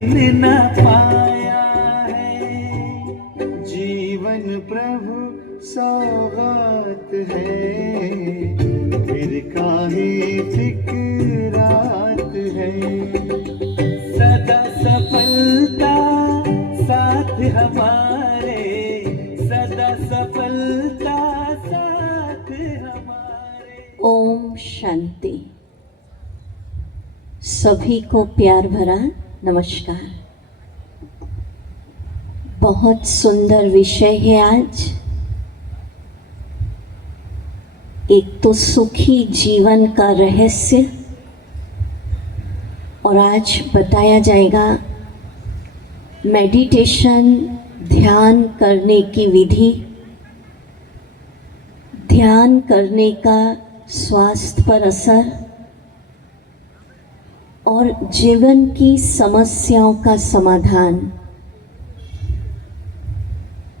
न पाया है जीवन प्रभु सौगात है, फिर काहे फिक्रात है। सदा सफलता साथ हमारे, सदा सफलता साथ हमारे। ओम शांति। सभी को प्यार भरा नमस्कार। बहुत सुंदर विषय है आज। एक तो सुखी जीवन का रहस्य, और आज बताया जाएगा मेडिटेशन, ध्यान करने की विधि, ध्यान करने का स्वास्थ्य पर असर और जीवन की समस्याओं का समाधान।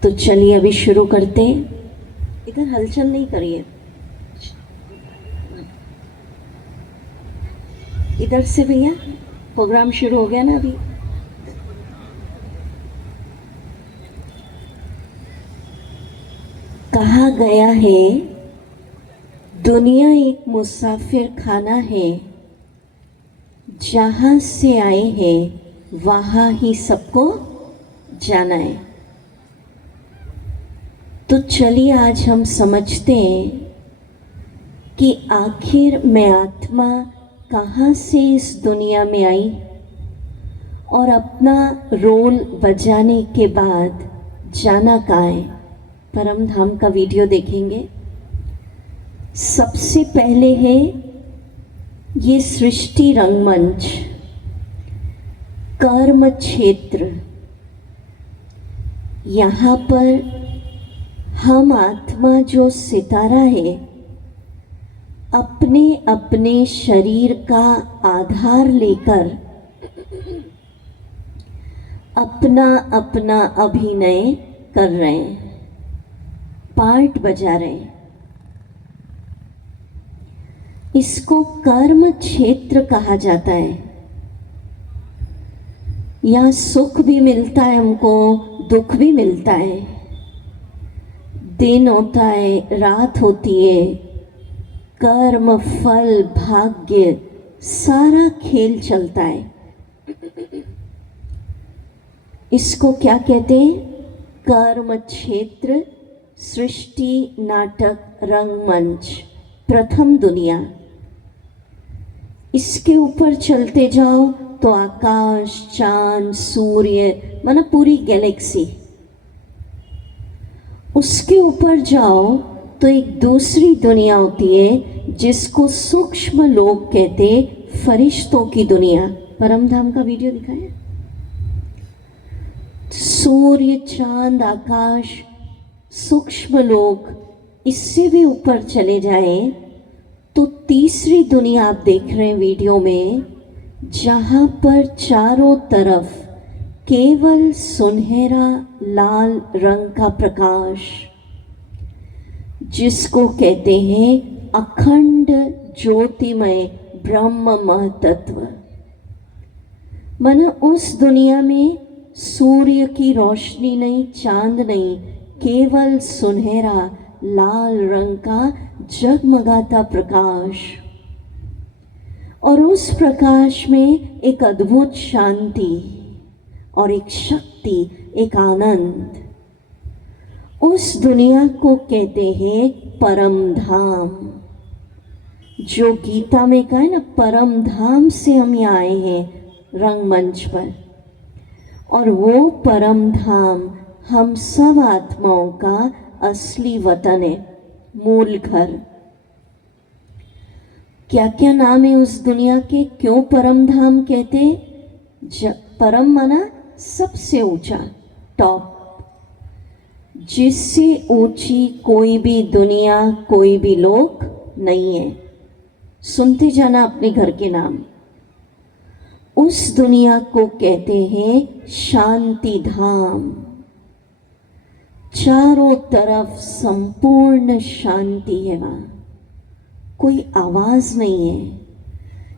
तो चलिए अभी शुरू करते हैं। इधर हलचल नहीं करिए, इधर से भैया। प्रोग्राम शुरू हो गया ना अभी। कहा गया है दुनिया एक मुसाफिर खाना है, जहाँ से आए हैं वहाँ ही सबको जाना है। तो चलिए आज हम समझते हैं कि आखिर मैं आत्मा कहाँ से इस दुनिया में आई और अपना रोल बजाने के बाद जाना कहाँ है। परम धाम का वीडियो देखेंगे। सबसे पहले है ये सृष्टि रंगमंच, कर्म क्षेत्र। यहाँ पर हम आत्मा जो सितारा है, अपने अपने शरीर का आधार लेकर अपना अपना अभिनय कर रहे हैं, पार्ट बजा रहे हैं। इसको कर्म क्षेत्र कहा जाता है। यहाँ सुख भी मिलता है हमको, दुख भी मिलता है, दिन होता है, रात होती है, कर्म फल भाग्य सारा खेल चलता है। इसको क्या कहते हैं? कर्म क्षेत्र, सृष्टि, नाटक, रंगमंच, प्रथम दुनिया। इसके ऊपर चलते जाओ तो आकाश, चांद, सूर्य, माना पूरी गैलेक्सी। उसके ऊपर जाओ तो एक दूसरी दुनिया होती है जिसको सूक्ष्म लोग कहते, फरिश्तों की दुनिया। परमधाम का वीडियो दिखाया। सूर्य, चांद, आकाश, सूक्ष्म लोग। इससे भी ऊपर चले जाएं तो तीसरी दुनिया आप देख रहे हैं वीडियो में, जहाँ पर चारों तरफ केवल सुनहरा लाल रंग का प्रकाश, जिसको कहते हैं अखंड ज्योतिमय ब्रह्म तत्व। माना उस दुनिया में सूर्य की रोशनी नहीं, चांद नहीं, केवल सुनहरा लाल रंग का जगमगाता प्रकाश। और उस प्रकाश में एक अद्भुत शांति और एक शक्ति, एक आनंद। उस दुनिया को कहते हैं परम धाम। जो गीता में कहा है ना, परम धाम से हम यहाँ आए हैं रंगमंच पर। और वो परम धाम हम सब आत्माओं का असली वतन है, मूल घर। क्या क्या नाम है उस दुनिया के? क्यों परम धाम कहते? परम माना सबसे ऊंचा, टॉप। जिससे ऊंची कोई भी दुनिया, कोई भी लोक नहीं है। सुनते जाना अपने घर के नाम। उस दुनिया को कहते हैं शांति धाम। चारों तरफ संपूर्ण शांति है वहाँ, कोई आवाज नहीं है।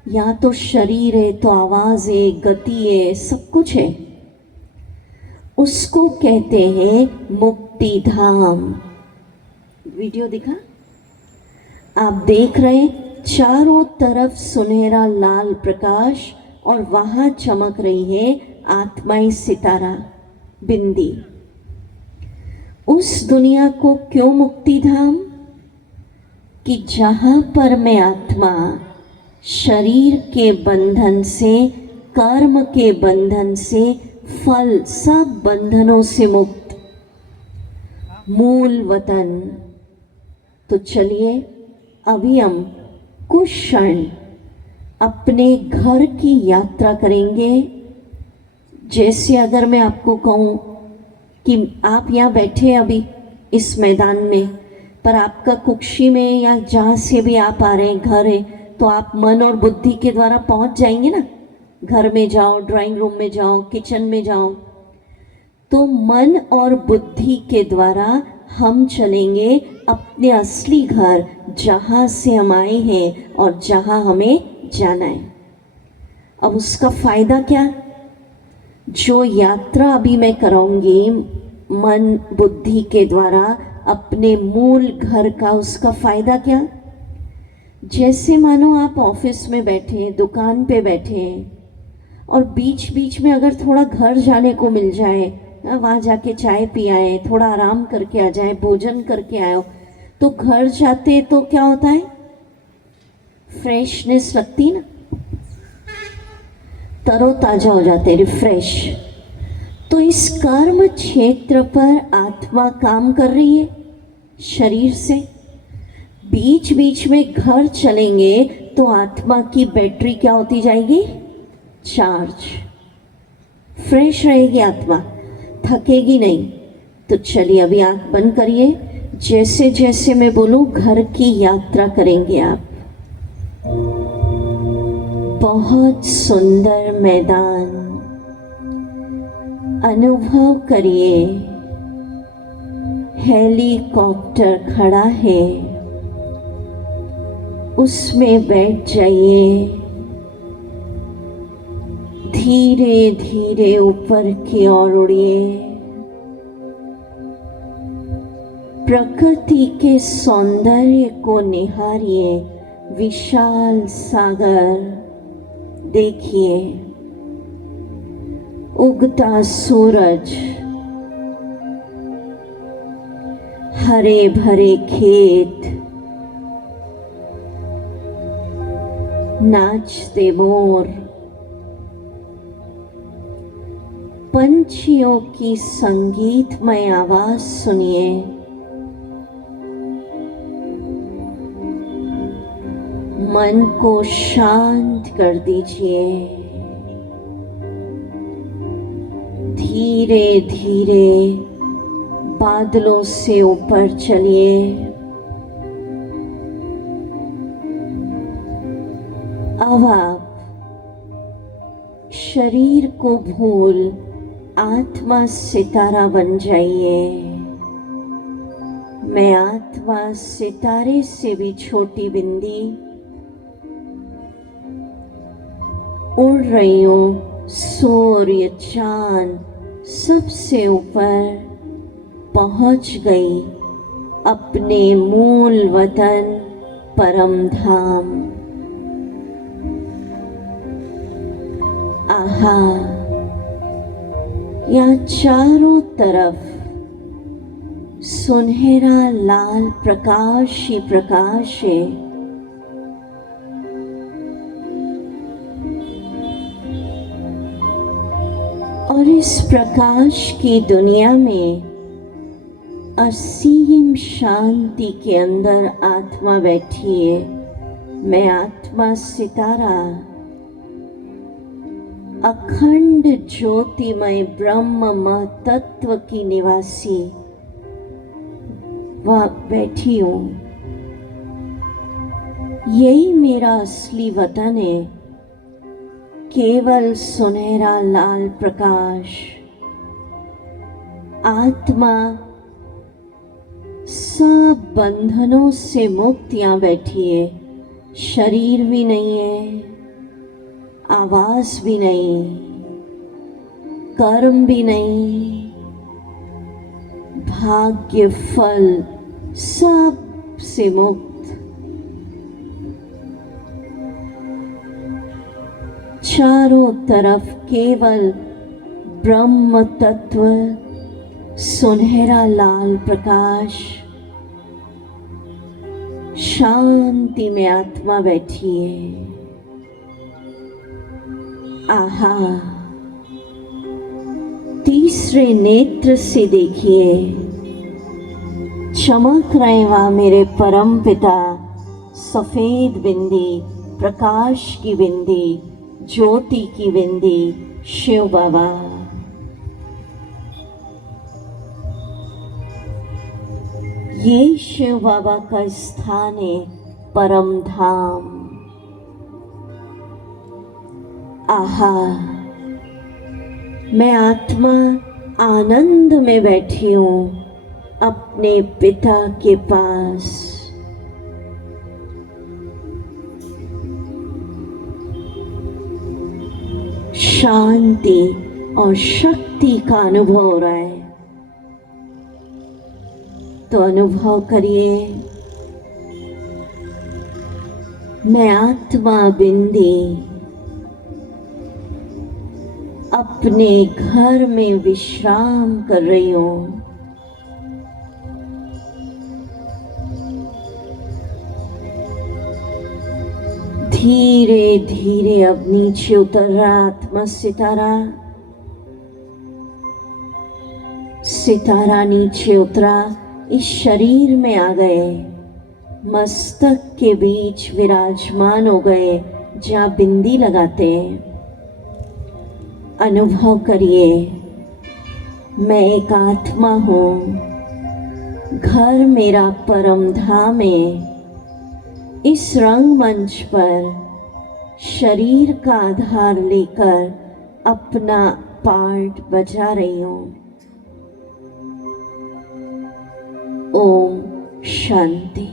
या तो शरीर है तो आवाज है, गति है, सब कुछ है, उसको कहते हैं मुक्ति धाम। वीडियो दिखा, आप देख रहे हैं चारों तरफ सुनहरा लाल प्रकाश और वहां चमक रही है आत्माई सितारा बिंदी। उस दुनिया को क्यों मुक्ति धाम? कि जहां पर मैं आत्मा शरीर के बंधन से, कर्म के बंधन से, फल सब बंधनों से मुक्त, मूल वतन। तो चलिए अभी हम कुछ क्षण अपने घर की यात्रा करेंगे। जैसे अगर मैं आपको कहूँ कि आप यहाँ बैठे अभी इस मैदान में, पर आपका कुक्षी में या जहाँ से भी आप आ रहे हैं घर है, तो आप मन और बुद्धि के द्वारा पहुँच जाएंगे ना। घर में जाओ, ड्राइंग रूम में जाओ, किचन में जाओ, तो मन और बुद्धि के द्वारा हम चलेंगे अपने असली घर, जहाँ से हम आए हैं और जहाँ हमें जाना है। अब उसका फायदा क्या? जो यात्रा अभी मैं कराऊंगी मन बुद्धि के द्वारा अपने मूल घर का, उसका फायदा क्या? जैसे मानो आप ऑफिस में बैठे हैं, दुकान पे बैठे हैं, और बीच बीच में अगर थोड़ा घर जाने को मिल जाए, वहाँ जाके चाय पी आए, थोड़ा आराम करके आ जाए, भोजन करके आए हो, तो घर जाते तो क्या होता है? फ्रेशनेस लगती ना, तरोताजा हो जाते, रिफ्रेश। तो इस कर्म क्षेत्र पर आत्मा काम कर रही है शरीर से। बीच बीच में घर चलेंगे तो आत्मा की बैटरी क्या होती जाएगी? चार्ज, फ्रेश रहेगी आत्मा, थकेगी नहीं। तो चलिए अभी आंख बंद करिए, जैसे जैसे मैं बोलूं घर की यात्रा करेंगे आप। बहुत सुंदर मैदान अनुभव करिए, हेलीकॉप्टर खड़ा है, उसमें बैठ जाइए, धीरे धीरे ऊपर की ओर उड़िए, प्रकृति के सौंदर्य को निहारिए, विशाल सागर देखिए, उगता सूरज, हरे भरे खेत, नाचते मोर, पंछियों की संगीतमय आवाज सुनिए, मन को शांत कर दीजिए, धीरे धीरे बादलों से ऊपर चलिए, अब आप शरीर को भूल आत्मा सितारा बन जाइए। मैं आत्मा सितारे से भी छोटी बिंदी उड़ रही हूँ, सूर्य चांद सबसे ऊपर पहुंच गई अपने मूल वतन परम धाम। आहा, यहाँ चारों तरफ सुनहरा लाल प्रकाश ही प्रकाश है। और इस प्रकाश की दुनिया में असीम शांति के अंदर आत्मा बैठी है। मैं आत्मा सितारा अखंड ज्योतिमय ब्रह्म तत्व की निवासी वहां बैठी हूं। यही मेरा असली वतन है, केवल सुनहरा लाल प्रकाश। आत्मा सब बंधनों से मुक्त यहाँ बैठी है, शरीर भी नहीं है, आवाज भी नहीं, कर्म भी नहीं, भाग्य फल सब से मुक्त। चारों तरफ केवल ब्रह्म तत्व, सुनहरा लाल प्रकाश, शांति में आत्मा बैठी है। आहा, तीसरे नेत्र से देखिए, चमक रहे वहां मेरे परम पिता, सफेद बिंदी, प्रकाश की बिंदी, ज्योति की बिंदी, शिव बाबा। ये शिव बाबा का स्थान है, परम धाम। आहा, मैं आत्मा आनंद में बैठी हूँ अपने पिता के पास। शांति और शक्ति का अनुभव हो रहा है, तो अनुभव करिए। मैं आत्मा बिंदी अपने घर में विश्राम कर रही हूं। धीरे धीरे अब नीचे उतर रहा आत्मा सितारा। सितारा नीचे उतरा, इस शरीर में आ गए, मस्तक के बीच विराजमान हो गए, जहाँ बिंदी लगाते हैं। अनुभव करिए, मैं एक आत्मा हूँ, घर मेरा परम धाम है। इस रंगमंच पर शरीर का आधार लेकर अपना पार्ट बजा रही हूँ। ओम शांति।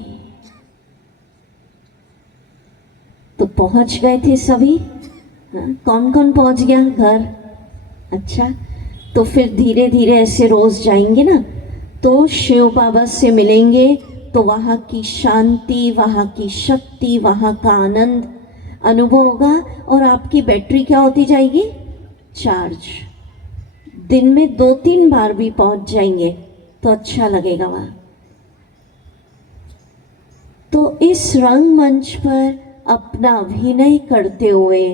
तो पहुंच गए थे सभी? हाँ, कौन कौन पहुंच गया घर? अच्छा, तो फिर धीरे धीरे ऐसे रोज जाएंगे ना, तो शिव बाबा से मिलेंगे, तो वहाँ की शांति, वहाँ की शक्ति, वहाँ का आनंद अनुभव होगा। और आपकी बैटरी क्या होती जाएगी? चार्ज। दिन में 2-3 बार भी पहुंच जाएंगे तो अच्छा लगेगा वहाँ। तो इस रंगमंच पर अपना अभिनय करते हुए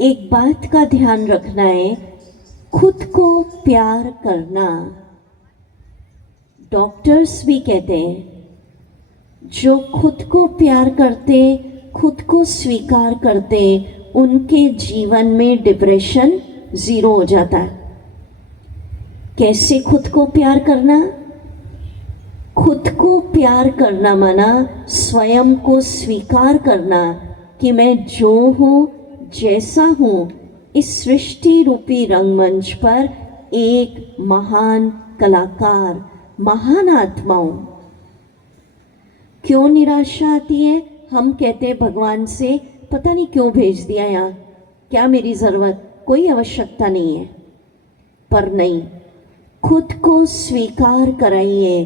एक बात का ध्यान रखना है, खुद को प्यार करना। डॉक्टर्स भी कहते हैं, जो खुद को प्यार करते, खुद को स्वीकार करते, उनके जीवन में डिप्रेशन 0 हो जाता है। कैसे खुद को प्यार करना? खुद को प्यार करना माना स्वयं को स्वीकार करना कि मैं जो हूँ, जैसा हूँ, इस सृष्टि रूपी रंगमंच पर एक महान कलाकार, महान आत्मा हूँ। क्यों निराशा आती है? हम कहते हैं भगवान से, पता नहीं क्यों भेज दिया यहाँ, क्या मेरी ज़रूरत, कोई आवश्यकता नहीं है। पर नहीं, खुद को स्वीकार कराइए,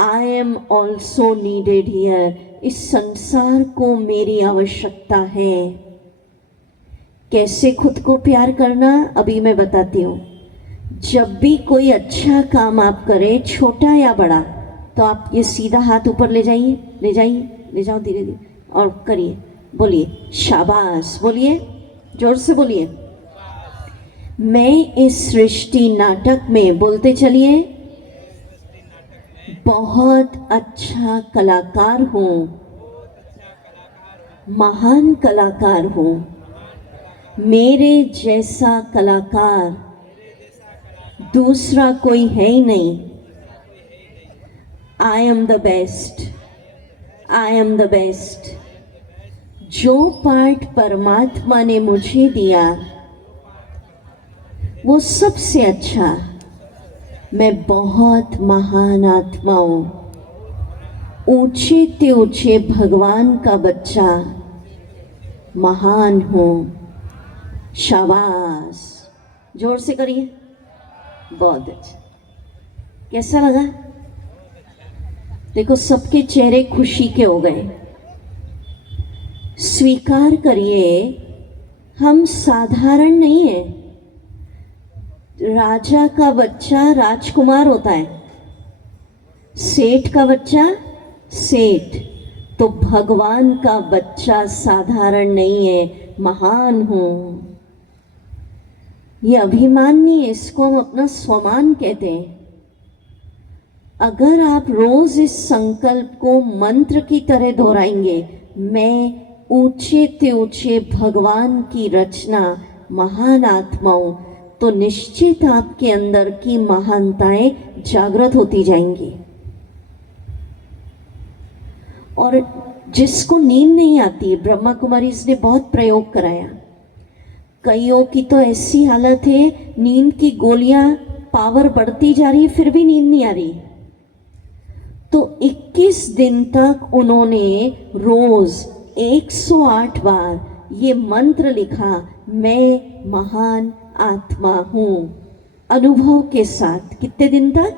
I am also needed here. इस संसार को मेरी आवश्यकता है। कैसे खुद को प्यार करना, अभी मैं बताती हूँ। जब भी कोई अच्छा काम आप करें, छोटा या बड़ा, तो आप ये सीधा हाथ ऊपर ले जाइए, ले जाइए, ले जाओ धीरे धीरे, और करिए, बोलिए शाबाश, बोलिए जोर से बोलिए। मैं इस सृष्टि नाटक में, बोलते चलिए, बहुत अच्छा कलाकार हूँ, महान कलाकार हूँ। मेरे जैसा कलाकार दूसरा कोई है ही नहीं। I am the best, I am the best. जो पार्ट परमात्मा ने मुझे दिया वो सबसे अच्छा। मैं बहुत महान आत्मा हूँ, ऊंचे ते ऊंचे भगवान का बच्चा, महान हूँ। शाबाश, जोर से करिए। बहुत अच्छा, कैसा लगा? देखो सबके चेहरे खुशी के हो गए। स्वीकार करिए, हम साधारण नहीं है। राजा का बच्चा राजकुमार होता है, सेठ का बच्चा सेठ। तो भगवान का बच्चा साधारण नहीं है, महान हूं। ये अभिमान नहीं है, इसको हम अपना स्वमान कहते हैं। अगर आप रोज इस संकल्प को मंत्र की तरह दोहराएंगे, मैं ऊंचे ते ऊंचे भगवान की रचना, महान आत्माओं, तो निश्चित आपके अंदर की महानताएं जागृत होती जाएंगी। और जिसको नींद नहीं आती, ब्रह्मा कुमारी ने बहुत प्रयोग कराया। कईयों की तो ऐसी हालत है, नींद की गोलियां पावर बढ़ती जा रही, फिर भी नींद नहीं आ रही। तो 21 दिन तक उन्होंने रोज 108 बार ये मंत्र लिखा, मैं महान आत्मा हूं, अनुभव के साथ। कितने दिन तक?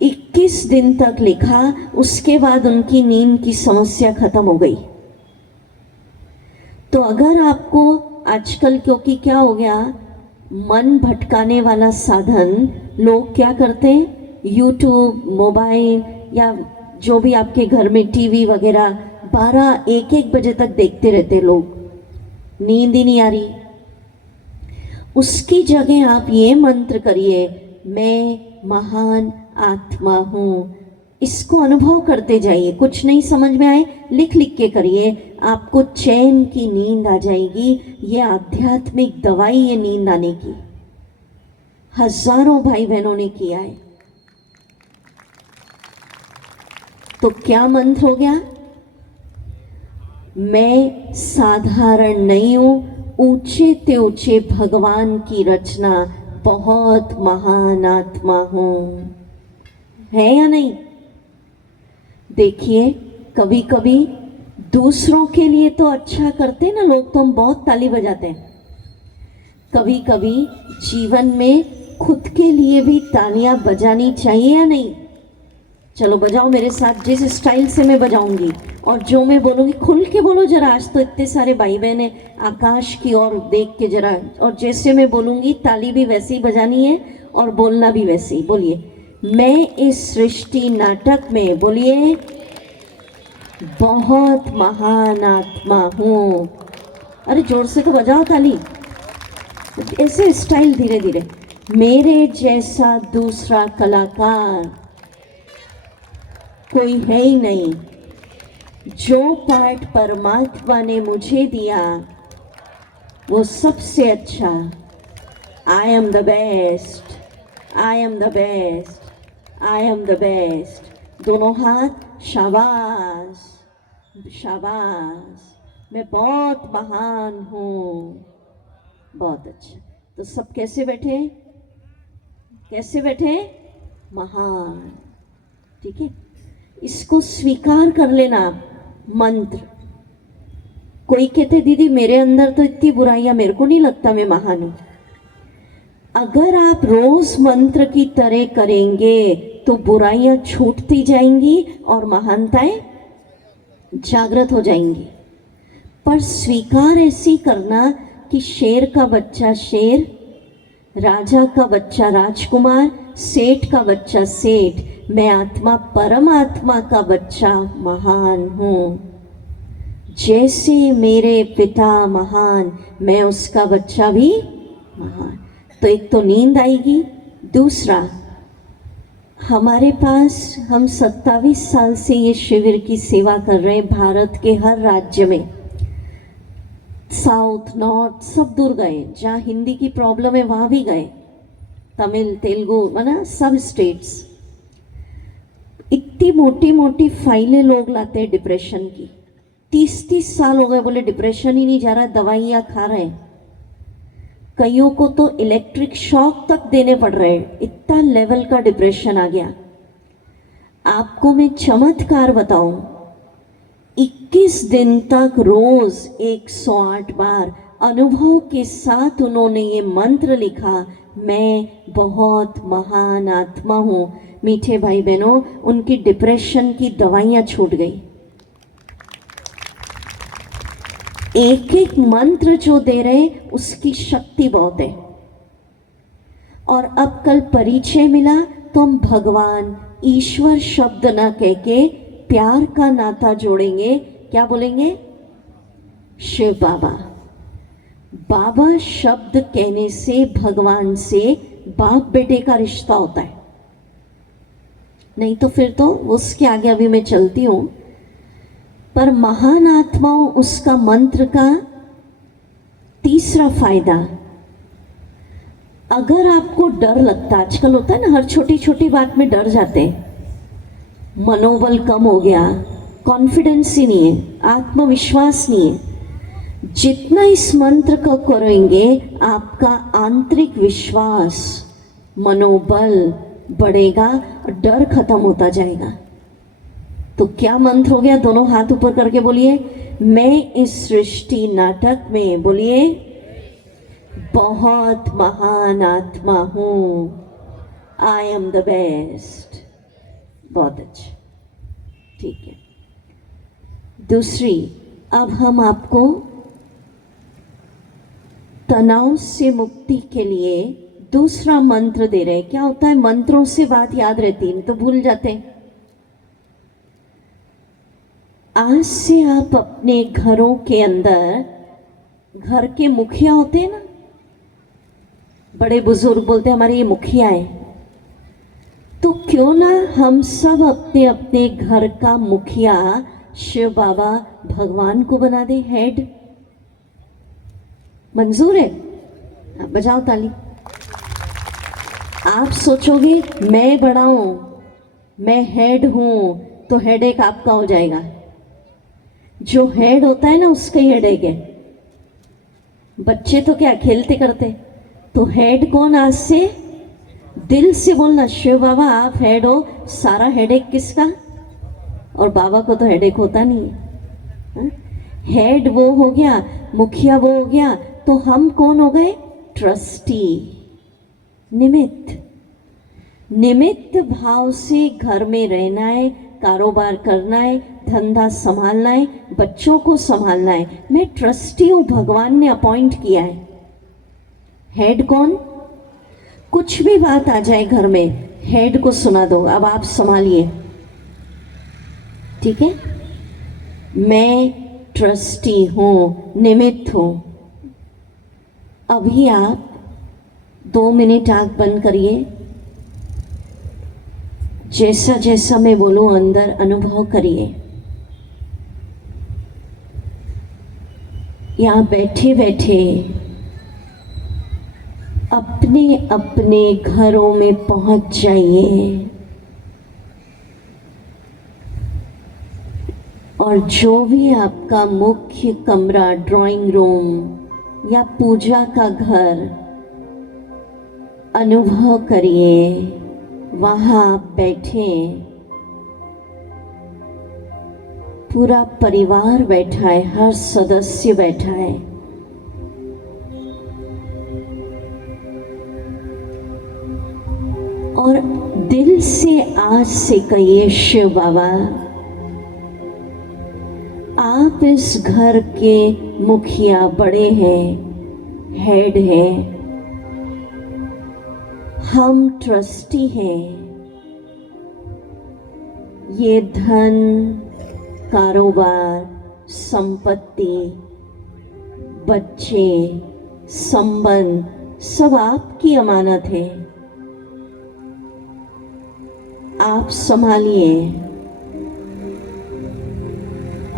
21 दिन तक लिखा। उसके बाद उनकी नींद की समस्या खत्म हो गई। तो अगर आपको आजकल, क्योंकि क्या हो गया, मन भटकाने वाला साधन, लोग क्या करते हैं, यूट्यूब, मोबाइल या जो भी आपके घर में टीवी वगैरह 12-1-1 बजे तक देखते रहते लोग, नींद ही नहीं आ रही। उसकी जगह आप ये मंत्र करिए, मैं महान आत्मा हूँ। इसको अनुभव करते जाइए। कुछ नहीं समझ में आए, लिख लिख के करिए, आपको चैन की नींद आ जाएगी। ये आध्यात्मिक दवाई है नींद आने की। हजारों भाई बहनों ने किया है। तो क्या मंत्र हो गया? मैं साधारण नहीं हूं, ऊंचे ते ऊंचे भगवान की रचना, बहुत महान आत्मा हूं। है या नहीं? देखिए, कभी कभी दूसरों के लिए तो अच्छा करते ना लोग, तो हम बहुत ताली बजाते हैं। कभी कभी जीवन में खुद के लिए भी तालियां बजानी चाहिए या नहीं? चलो बजाओ मेरे साथ, जिस स्टाइल से मैं बजाऊंगी और जो मैं बोलूंगी खुल के बोलो जरा। आज तो इतने सारे भाई बहन हैं, आकाश की ओर देख के जरा, और जैसे मैं बोलूंगी ताली भी वैसे ही बजानी है और बोलना भी वैसे ही। बोलिए, मैं इस सृष्टि नाटक में, बोलिए, बहुत महान आत्मा हूं। अरे जोर से तो बजाओ ताली, ऐसे स्टाइल धीरे धीरे। मेरे जैसा दूसरा कलाकार कोई है ही नहीं। जो पाठ परमात्मा ने मुझे दिया वो सबसे अच्छा। I am the best, I am the best, I am the best. दोनों हाथ, शाबाश शाबाश, मैं बहुत महान हूँ। बहुत अच्छा। तो सब कैसे बैठे? कैसे बैठे? महान। ठीक है, इसको स्वीकार कर लेना मंत्र। कोई कहते दीदी मेरे अंदर तो इतनी बुराइयां, मेरे को नहीं लगता मैं महान हूं। अगर आप रोज मंत्र की तरह करेंगे तो बुराइयां छूटती जाएंगी और महानताएं जागृत हो जाएंगी। पर स्वीकार ऐसी करना कि शेर का बच्चा शेर, राजा का बच्चा राजकुमार, सेठ का बच्चा सेठ, मैं आत्मा परमात्मा का बच्चा महान हूँ। जैसे मेरे पिता महान, मैं उसका बच्चा भी महान। तो एक तो नींद आएगी। दूसरा, हमारे पास, हम 27 साल से ये शिविर की सेवा कर रहे हैं भारत के हर राज्य में। साउथ, नॉर्थ, सब दूर गए। जहाँ हिंदी की प्रॉब्लम है वहाँ भी गए, तमिल, तेलुगु, माना सब स्टेट्स। इतनी मोटी मोटी फाइलें लोग लाते हैं डिप्रेशन की। 30-30 साल हो गए, बोले डिप्रेशन ही नहीं जा रहा, दवाइयाँ खा रहे हैं। कईयों को तो इलेक्ट्रिक शॉक तक देने पड़ रहे हैं, इतना लेवल का डिप्रेशन आ गया। आपको मैं चमत्कार बताऊं, 21 दिन तक रोज 108 बार अनुभव के साथ उन्होंने ये मंत्र लिखा, मैं बहुत महान आत्मा हूँ। मीठे भाई बहनों, उनकी डिप्रेशन की दवाइयाँ छूट गई। एक एक मंत्र जो दे रहे उसकी शक्ति बहुत है। और अब कल परिचय मिला तो हम भगवान ईश्वर शब्द ना कह के प्यार का नाता जोड़ेंगे। क्या बोलेंगे? शिव बाबा। बाबा शब्द कहने से भगवान से बाप बेटे का रिश्ता होता है, नहीं तो फिर तो उसके आगे अभी मैं चलती हूं। पर महान आत्माओं उसका मंत्र का तीसरा फायदा, अगर आपको डर लगता, आजकल होता है ना हर छोटी छोटी बात में डर जाते हैं, मनोबल कम हो गया, कॉन्फिडेंस ही नहीं है, आत्मविश्वास नहीं है, जितना इस मंत्र को करेंगे आपका आंतरिक विश्वास, मनोबल बढ़ेगा और डर खत्म होता जाएगा। तो क्या मंत्र हो गया? दोनों हाथ ऊपर करके बोलिए, मैं इस सृष्टि नाटक में, बोलिए, बहुत महान आत्मा हूं। I am the best. बहुत अच्छा, ठीक है। दूसरी, अब हम आपको तनाव से मुक्ति के लिए दूसरा मंत्र दे रहे हैं। क्या होता है, मंत्रों से बात याद रहती है तो भूल जाते हैं। आज से आप अपने घरों के अंदर, घर के मुखिया होते हैं ना, बड़े बुजुर्ग बोलते हैं हमारे ये मुखिया है, तो क्यों ना हम सब अपने अपने घर का मुखिया शिव बाबा भगवान को बना दे हेड। मंजूर है? आप बजाओ ताली। आप सोचोगे मैं बड़ा हूं, मैं हेड हूं, तो हेडेक आपका हो जाएगा। जो हेड होता है ना उसका ही हेडेक है। बच्चे तो क्या खेलते करते, तो हेड कौन? आज से दिल से बोलना, शिव बाबा आप हेड हो, सारा हेडेक किसका? और बाबा को तो हेडेक होता नहीं है। हेड वो हो गया, मुखिया वो हो गया, तो हम कौन हो गए? ट्रस्टी, निमित्त। निमित्त भाव से घर में रहना है, कारोबार करना है, धंधा संभालना है, बच्चों को संभालना है। मैं ट्रस्टी हूं, भगवान ने अपॉइंट किया है। हेड कौन? कुछ भी बात आ जाए घर में, हेड को सुना दो, अब आप संभालिए, ठीक है? मैं ट्रस्टी हूं, निमित्त हूं। अभी आप 2 मिनट आंख बंद करिए, जैसा जैसा मैं बोलूं अंदर अनुभव करिए। यहां बैठे बैठे अपने अपने घरों में पहुंच जाइए और जो भी आपका मुख्य कमरा, ड्राइंग रूम या पूजा का घर, अनुभव करिए वहां आप बैठे, पूरा परिवार बैठा है, हर सदस्य बैठा है। और दिल से आज से कहिए, शिव बाबा आप इस घर के मुखिया, बड़े हैं, हेड हैं, हम ट्रस्टी हैं। ये धन, कारोबार, संपत्ति, बच्चे, संबंध सब आपकी अमानत है। आप संभालिए,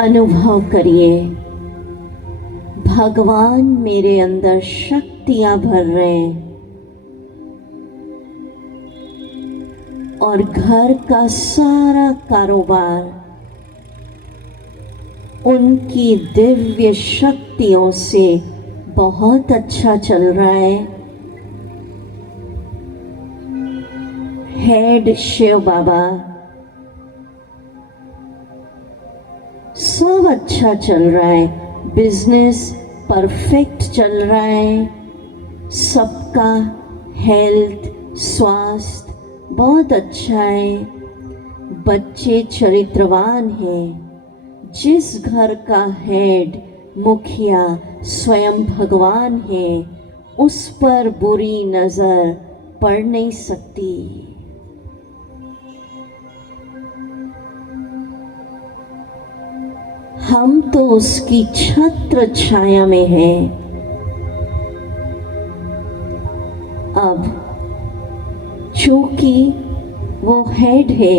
अनुभव करिए भगवान मेरे अंदर शक्तियां भर रहे हैं और घर का सारा कारोबार उनकी दिव्य शक्तियों से बहुत अच्छा चल रहा है। हेड शिव बाबा सब अच्छा चल रहा है, बिजनेस परफेक्ट चल रहा है, सबका हेल्थ स्वास्थ्य बहुत अच्छा है, बच्चे चरित्रवान हैं, जिस घर का हेड मुखिया स्वयं भगवान है उस पर बुरी नजर पड़ नहीं सकती। हम तो उसकी छत्र छाया में हैं। अब चूंकि वो हेड है,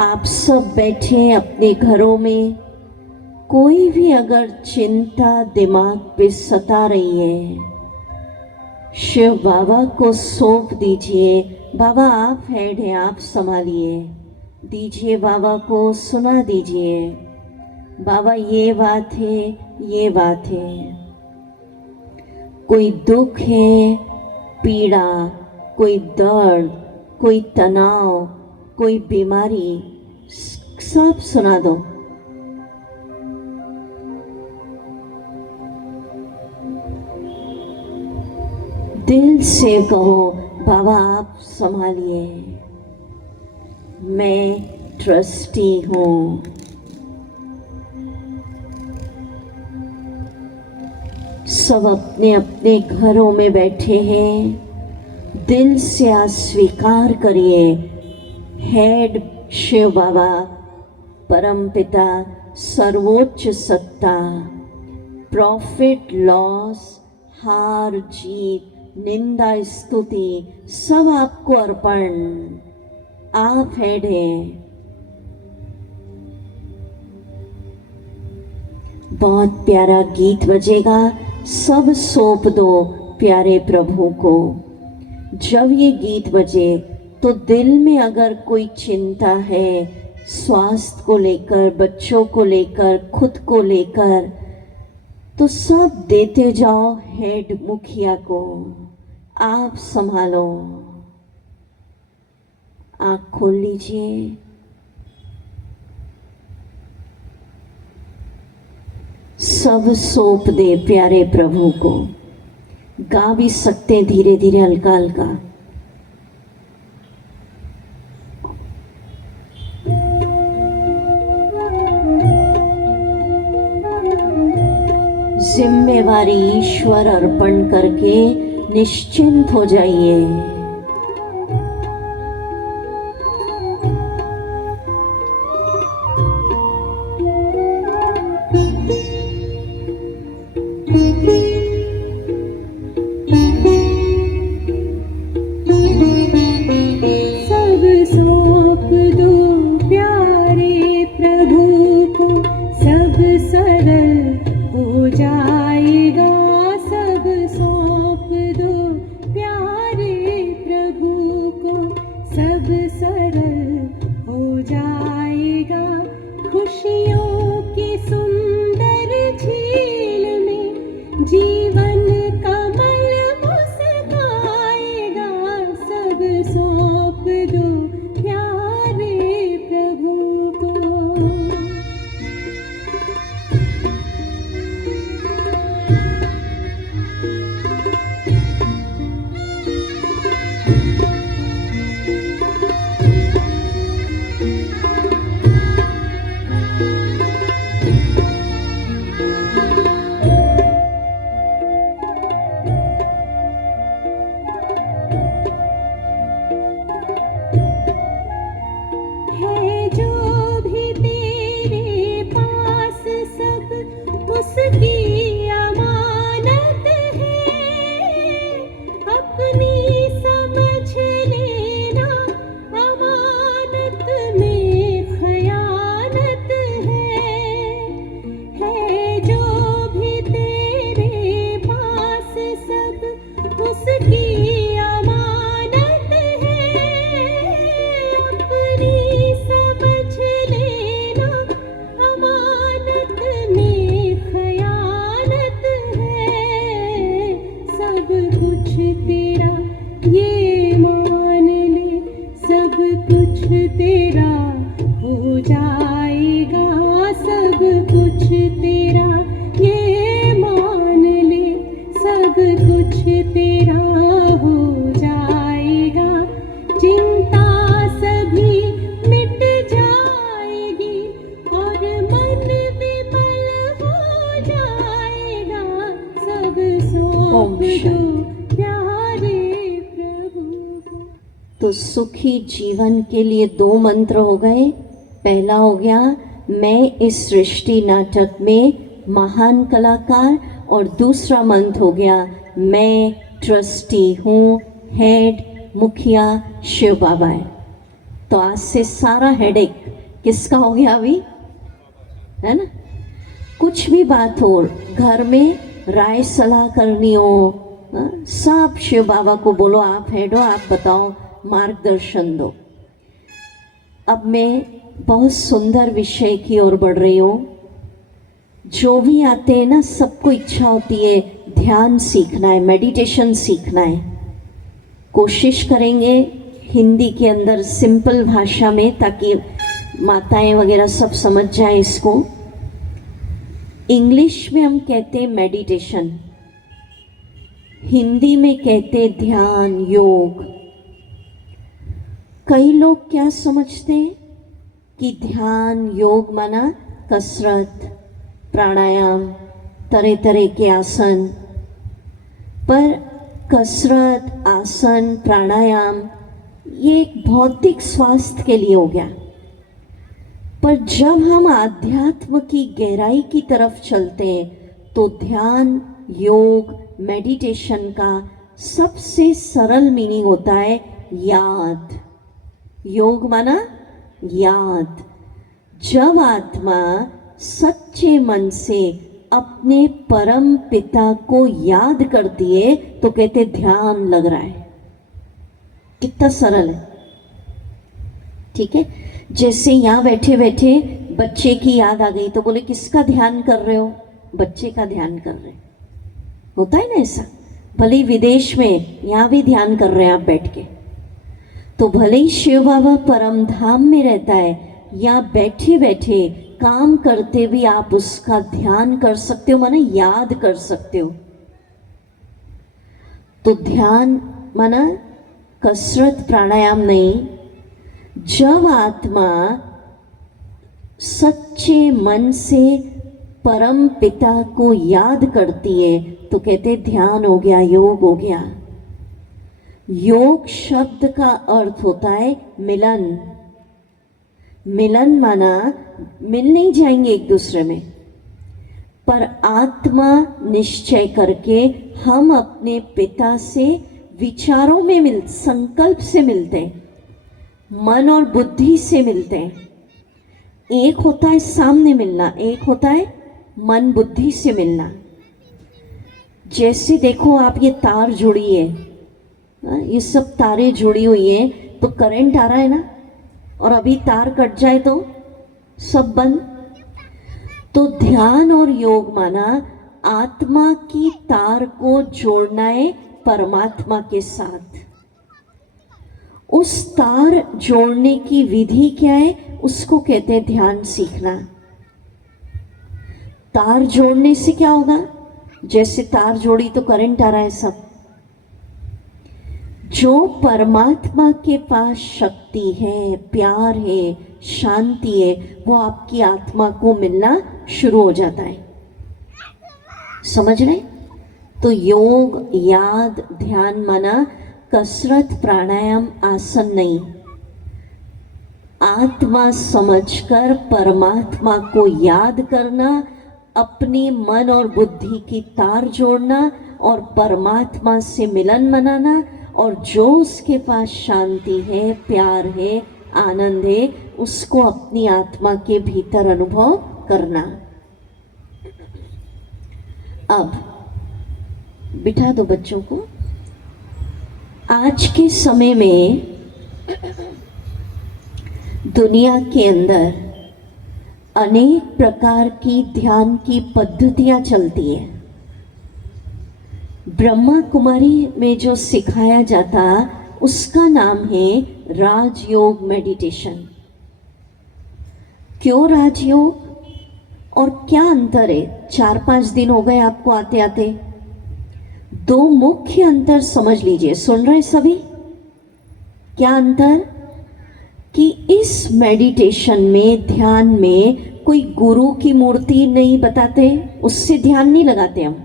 आप सब बैठे अपने घरों में, कोई भी अगर चिंता दिमाग पे सता रही है, शिव बाबा को सौंप दीजिए। बाबा आप हेड हैं, आप संभालिए, दीजिए बाबा को, सुना दीजिए बाबा ये बात है, ये बात है। कोई दुख है, पीड़ा, कोई दर्द, कोई तनाव, कोई बीमारी, सब सुना दो। दिल से कहो बाबा आप संभालिए, मैं ट्रस्टी हूँ। सब अपने अपने घरों में बैठे हैं, दिल से आज स्वीकार करिए, हेड शिव बाबा, परम पिता, सर्वोच्च सत्ता, प्रॉफिट लॉस, हार जीत, निंदा स्तुति सब आपको अर्पण। आप हेड हैं। बहुत प्यारा गीत बजेगा, सब सौंप दो प्यारे प्रभु को। जब ये गीत बजे तो दिल में अगर कोई चिंता है, स्वास्थ्य को लेकर, बच्चों को लेकर, खुद को लेकर, तो सब देते जाओ हेड मुखिया को। आप संभालो। आँख खोल लीजिए। सब सौंप दे प्यारे प्रभु को। गा भी सकते धीरे धीरे, हल्का हल्का। जिम्मेवारी ईश्वर अर्पण करके निश्चिंत हो जाइए। सब कुछ तेरा हो जाएगा, सब तेरा हो जाएगा, चिंता सभी मिट जाएगी और मन विमल हो जाएगा। सब ओम सौंप दो शांति। प्यारे प्रभु को। तो सुखी जीवन के लिए 2 मंत्र हो गए। पहला हो गया मैं इस सृष्टि नाटक में महान कलाकार, और दूसरा मंत्र हो गया मैं ट्रस्टी हूँ, हेड मुखिया शिव बाबा है। तो आज से सारा हेडेक किसका हो गया अभी, है ना? कुछ भी बात हो, घर में राय सलाह करनी हो, हाँ, सब शिव बाबा को बोलो, आप हेड हो, आप बताओ, मार्गदर्शन दो। अब मैं बहुत सुंदर विषय की ओर बढ़ रही हूँ। जो भी आते हैं ना, सबको इच्छा होती है ध्यान सीखना है, मेडिटेशन सीखना है। कोशिश करेंगे हिंदी के अंदर सिंपल भाषा में, ताकि माताएं वगैरह सब समझ जाए इसको। इंग्लिश में हम कहते हैं मेडिटेशन, हिंदी में कहते हैं ध्यान योग। कई लोग क्या समझते हैं कि ध्यान योग माना कसरत, प्राणायाम, तरह तरह के आसन। पर कसरत, आसन, प्राणायाम ये एक भौतिक स्वास्थ्य के लिए हो गया। पर जब हम आध्यात्म की गहराई की तरफ चलते हैं तो ध्यान योग मेडिटेशन का सबसे सरल मीनिंग होता है याद। योग माना याद। जब आत्मा सच्चे मन से अपने परम पिता को याद करती है तो कहते ध्यान लग रहा है। कितना सरल है, ठीक है। जैसे यहाँ बैठे बैठे बच्चे की याद आ गई तो बोले किसका ध्यान कर रहे हो, बच्चे का ध्यान कर रहे। होता है ना ऐसा, भले ही विदेश में, यहाँ भी ध्यान कर रहे हैं आप बैठ के। तो भले ही शिव बाबा परम धाम में रहता है, या बैठे बैठे काम करते भी आप उसका ध्यान कर सकते हो, माना याद कर सकते हो। तो ध्यान माना कसरत प्राणायाम नहीं। जब आत्मा सच्चे मन से परम पिता को याद करती है तो कहते ध्यान हो गया, योग हो गया। योग शब्द का अर्थ होता है मिलन। मिलन माना मिल नहीं जाएंगे एक दूसरे में, पर आत्मा निश्चय करके हम अपने पिता से विचारों में संकल्प से मिलते हैं, मन और बुद्धि से मिलते हैं। एक होता है सामने मिलना, एक होता है मन बुद्धि से मिलना। जैसे देखो आप ये तार जुड़ी है, ये सब तारें जुड़ी हुई हैं, तो करंट आ रहा है ना, और अभी तार कट जाए तो सब बंद। तो ध्यान और योग माना आत्मा की तार को जोड़ना है परमात्मा के साथ। उस तार जोड़ने की विधि क्या है, उसको कहते हैं ध्यान सीखना। तार जोड़ने से क्या होगा, जैसे तार जोड़ी तो करंट आ रहा है सब। जो परमात्मा के पास शक्ति है, प्यार है, शांति है, वो आपकी आत्मा को मिलना शुरू हो जाता है। समझ रहे? तो योग याद ध्यान माना कसरत प्राणायाम आसन नहीं, आत्मा समझकर परमात्मा को याद करना, अपने मन और बुद्धि की तार जोड़ना और परमात्मा से मिलन मनाना, और जो उसके पास शांति है, प्यार है, आनंद है, उसको अपनी आत्मा के भीतर अनुभव करना। अब बिठा दो बच्चों को। आज के समय में दुनिया के अंदर अनेक प्रकार की ध्यान की पद्धतियां चलती है। ब्रह्मा कुमारी में जो सिखाया जाता उसका नाम है राजयोग मेडिटेशन। क्यों राजयोग और क्या अंतर है? 4-5 दिन हो गए आपको आते आते। दो मुख्य अंतर समझ लीजिए। सुन रहे हैं सभी? क्या अंतर? कि इस मेडिटेशन में, ध्यान में कोई गुरु की मूर्ति नहीं बताते, उससे ध्यान नहीं लगाते हम।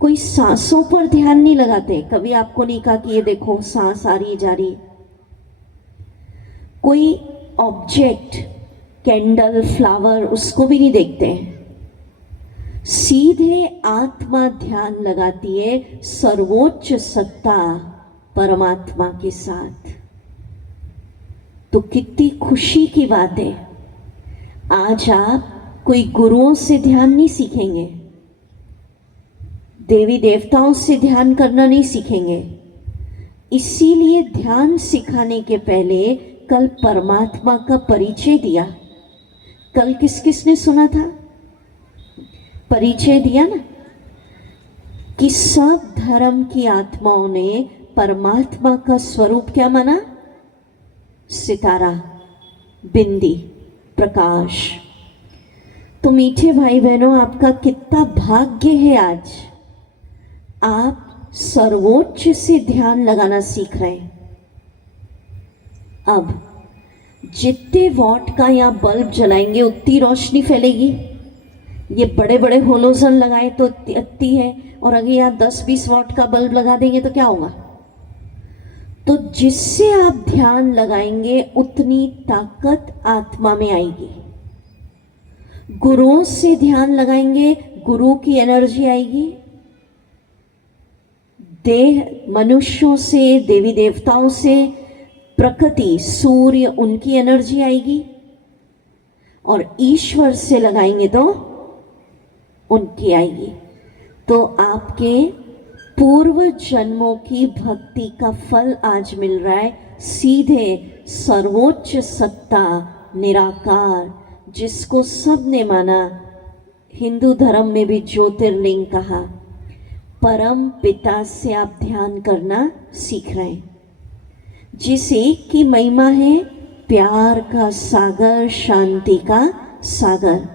कोई सांसों पर ध्यान नहीं लगाते, कभी आपको नहीं कहा कि ये देखो सांस आ रही जा रही। कोई ऑब्जेक्ट, कैंडल, फ्लावर, उसको भी नहीं देखते हैं। सीधे आत्मा ध्यान लगाती है सर्वोच्च सत्ता परमात्मा के साथ। तो कितनी खुशी की बात है। आज आप कोई गुरुओं से ध्यान नहीं सीखेंगे, देवी देवताओं से ध्यान करना नहीं सीखेंगे। इसीलिए ध्यान सिखाने के पहले कल परमात्मा का परिचय दिया। कल किस किस ने सुना था? परिचय दिया ना, कि सब धर्म की आत्माओं ने परमात्मा का स्वरूप क्या माना? सितारा, बिंदी, प्रकाश। तो मीठे भाई बहनों, आपका कितना भाग्य है, आज आप सर्वोच्च से ध्यान लगाना सीख रहे हैं। अब जितने वॉट का यहाँ बल्ब जलाएंगे उतनी रोशनी फैलेगी। ये बड़े बड़े होलोजन लगाए तो इतनी है, और अगर यहाँ 10-20 वॉट का बल्ब लगा देंगे तो क्या होगा? तो जिससे आप ध्यान लगाएंगे उतनी ताकत आत्मा में आएगी। गुरुओं से ध्यान लगाएंगे, गुरु की एनर्जी आएगी। देह, मनुष्यों से, देवी देवताओं से, प्रकृति, सूर्य, उनकी एनर्जी आएगी। और ईश्वर से लगाएंगे तो उनकी आएगी। तो आपके पूर्व जन्मों की भक्ति का फल आज मिल रहा है, सीधे सर्वोच्च सत्ता, निराकार, जिसको सबने माना, हिंदू धर्म में भी ज्योतिर्लिंग कहा, परम पिता से आप ध्यान करना सीख रहे हैं। जिस एक की महिमा है प्यार का सागर, शांति का सागर।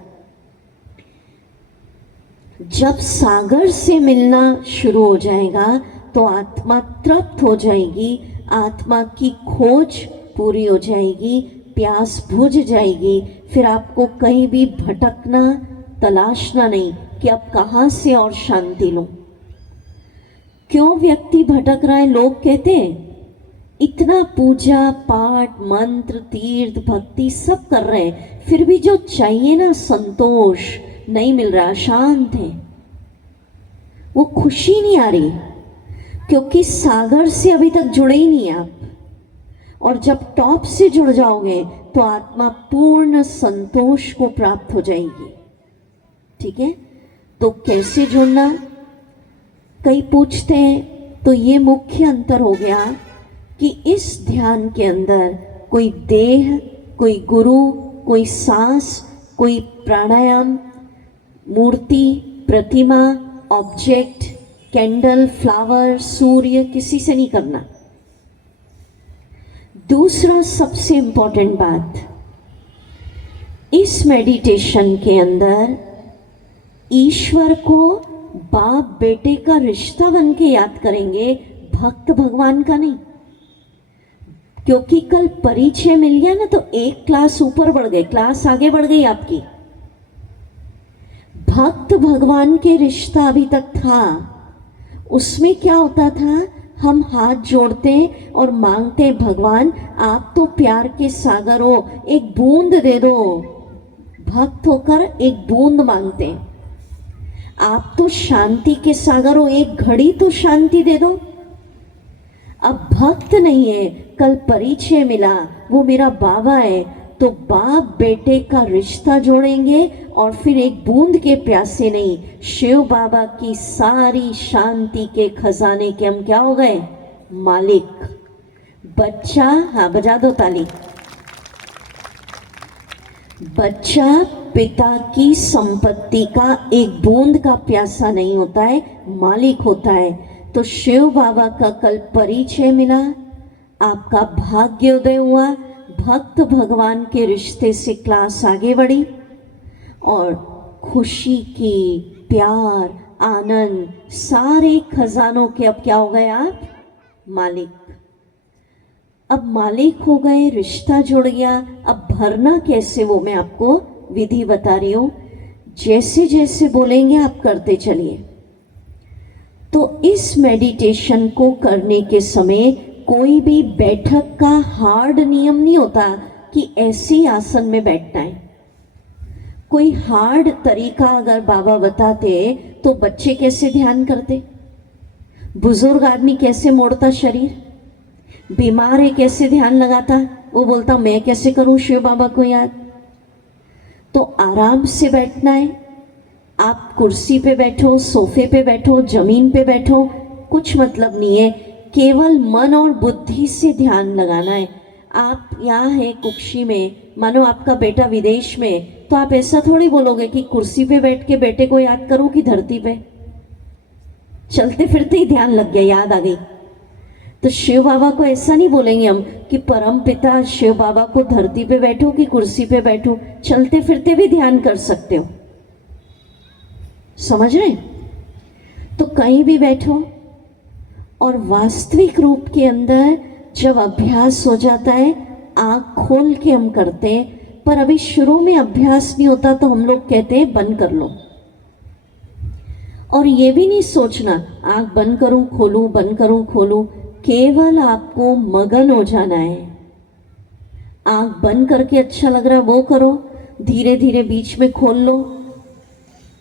जब सागर से मिलना शुरू हो जाएगा तो आत्मा तृप्त हो जाएगी, आत्मा की खोज पूरी हो जाएगी, प्यास बुझ जाएगी। फिर आपको कहीं भी भटकना, तलाशना नहीं कि अब कहाँ से और शांति लूं। क्यों व्यक्ति भटक रहा है? लोग कहते हैं इतना पूजा पाठ, मंत्र, तीर्थ, भक्ति सब कर रहे हैं, फिर भी जो चाहिए ना संतोष नहीं मिल रहा, शांत है, वो खुशी नहीं आ रही, क्योंकि सागर से अभी तक जुड़े ही नहीं आप। और जब टॉप से जुड़ जाओगे तो आत्मा पूर्ण संतोष को प्राप्त हो जाएगी। ठीक है? तो कैसे जुड़ना? कई पूछते हैं। तो ये मुख्य अंतर हो गया कि इस ध्यान के अंदर कोई देह, कोई गुरु, कोई सांस, कोई प्राणायाम, मूर्ति, प्रतिमा, ऑब्जेक्ट, कैंडल, फ्लावर, सूर्य, किसी से नहीं करना। दूसरा सबसे इंपॉर्टेंट बात, इस मेडिटेशन के अंदर ईश्वर को बाप बेटे का रिश्ता बन के याद करेंगे, भक्त भगवान का नहीं। क्योंकि कल परिचय मिल गया ना, तो एक क्लास ऊपर बढ़ गए, क्लास आगे बढ़ गई आपकी। भक्त भगवान के रिश्ता अभी तक था, उसमें क्या होता था, हम हाथ जोड़ते और मांगते, भगवान आप तो प्यार के सागर हो, एक बूंद दे दो। भक्त होकर एक बूंद मांगते। आप तो शांति के सागर हो, एक घड़ी तो शांति दे दो। अब भक्त नहीं है, कल परिचय मिला, वो मेरा बाबा है, तो बाप बेटे का रिश्ता जोड़ेंगे और फिर एक बूंद के प्यासे नहीं, शिव बाबा की सारी शांति के खजाने के हम क्या हो गए? मालिक। बच्चा, हाँ बजा दो ताली। बच्चा पिता की संपत्ति का एक बूंद का प्यासा नहीं होता है, मालिक होता है। तो शिव बाबा का कल परिचय मिला, आपका भाग्योदय हुआ, भक्त भगवान के रिश्ते से क्लास आगे बढ़ी और खुशी की, प्यार, आनंद, सारे खजानों के अब क्या हो गए आप? मालिक। अब मालिक हो गए, रिश्ता जुड़ गया। अब भरना कैसे वो मैं आपको विधि बता रही हूं। जैसे जैसे बोलेंगे आप करते चलिए। तो इस मेडिटेशन को करने के समय कोई भी बैठक का हार्ड नियम नहीं होता कि ऐसे ही आसन में बैठना है। कोई हार्ड तरीका अगर बाबा बताते तो बच्चे कैसे ध्यान करते, बुजुर्ग आदमी कैसे मोड़ता शरीर, बीमार है कैसे ध्यान लगाता, वो बोलता मैं कैसे करूं शिव बाबा को याद। तो आराम से बैठना है। आप कुर्सी पे बैठो, सोफे पे बैठो, जमीन पे बैठो, कुछ मतलब नहीं है। केवल मन और बुद्धि से ध्यान लगाना है। आप यहाँ है कुक्षी में, मानो आपका बेटा विदेश में, तो आप ऐसा थोड़ी बोलोगे कि कुर्सी पे बैठ के बेटे को याद करूं कि धरती पे। चलते फिरते ही ध्यान लग गया, याद आ गई। तो शिव बाबा को ऐसा नहीं बोलेंगे हम कि परम पिता शिव बाबा को धरती पे बैठो कि कुर्सी पे बैठो, चलते फिरते भी ध्यान कर सकते हो। समझ रहे? तो कहीं भी बैठो। और वास्तविक रूप के अंदर जब अभ्यास हो जाता है, आँख खोल के हम करते हैं। पर अभी शुरू में अभ्यास नहीं होता तो हम लोग कहते हैं बंद कर लो। और ये भी नहीं सोचना आँख बंद करूं खोलूं, बंद करूं खोलूं। केवल आपको मगन हो जाना है। आँख बंद करके अच्छा लग रहा है वो करो, धीरे धीरे बीच में खोल लो।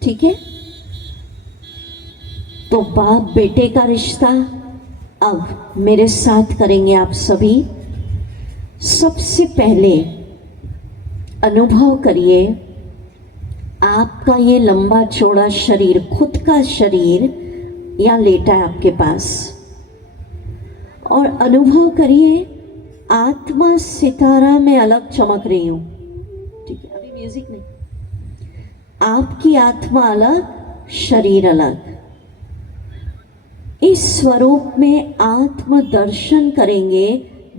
ठीक है? तो बाप बेटे का रिश्ता अब मेरे साथ करेंगे आप सभी। सबसे पहले अनुभव करिए आपका ये लंबा चौड़ा शरीर, खुद का शरीर यहाँ लेटा है आपके पास। और अनुभव करिए आत्मा सितारा में अलग चमक रही हूँ। ठीक है, अभी म्यूजिक नहीं। आपकी आत्मा अलग, शरीर अलग। इस स्वरूप में आत्म दर्शन करेंगे।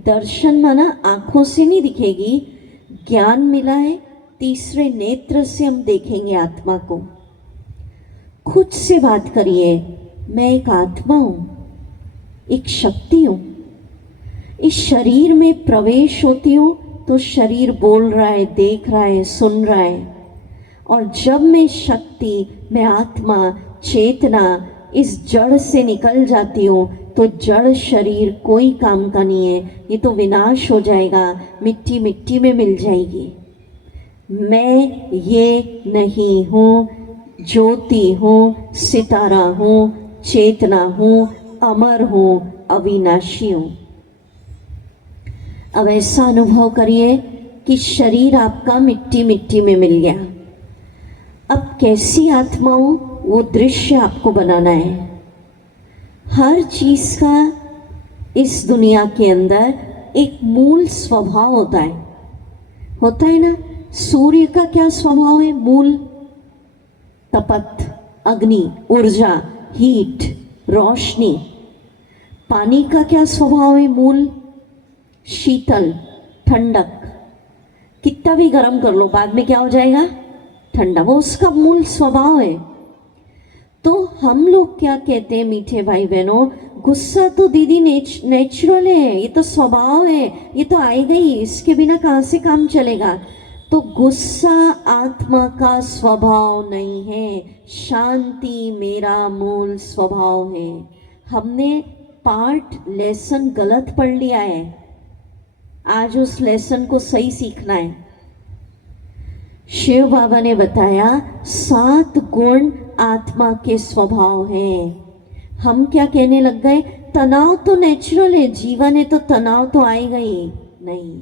दर्शन माना आंखों से नहीं दिखेगी, ज्ञान मिला है, तीसरे नेत्र से हम देखेंगे आत्मा को। खुद से बात करिए, मैं एक आत्मा हूं, एक शक्ति हूं। इस शरीर में प्रवेश होती हूं तो शरीर बोल रहा है, देख रहा है, सुन रहा है। और जब मैं शक्ति, मैं आत्मा, चेतना इस जड़ से निकल जाती हूँ तो जड़ शरीर कोई काम का नहीं है, ये तो विनाश हो जाएगा, मिट्टी मिट्टी में मिल जाएगी। मैं ये नहीं हूँ, ज्योति हूँ, सितारा हूँ, चेतना हूँ, अमर हूँ, अविनाशी हूँ। अब ऐसा अनुभव करिए कि शरीर आपका मिट्टी मिट्टी में मिल गया। अब कैसी आत्मा हूँ वो दृश्य आपको बनाना है। हर चीज का इस दुनिया के अंदर एक मूल स्वभाव होता है ना। सूर्य का क्या स्वभाव है? मूल तपत, अग्नि, ऊर्जा, हीट, रोशनी। पानी का क्या स्वभाव है? मूल शीतल, ठंडक। कितना भी गर्म कर लो बाद में क्या हो जाएगा? ठंडा। वो उसका मूल स्वभाव है। तो हम लोग क्या कहते हैं मीठे भाई बहनों, गुस्सा तो दीदी नेचुरल है, ये तो स्वभाव है, ये तो आएगा ही, इसके बिना कहाँ से काम चलेगा। तो गुस्सा आत्मा का स्वभाव नहीं है, शांति मेरा मूल स्वभाव है। हमने पार्ट लेसन गलत पढ़ लिया है, आज उस लेसन को सही सीखना है। शिव बाबा ने बताया 7 गुण आत्मा के स्वभाव हैं। हम क्या कहने लग गए, तनाव तो नेचुरल है, जीवन है तो तनाव तो आएगा ही नहीं।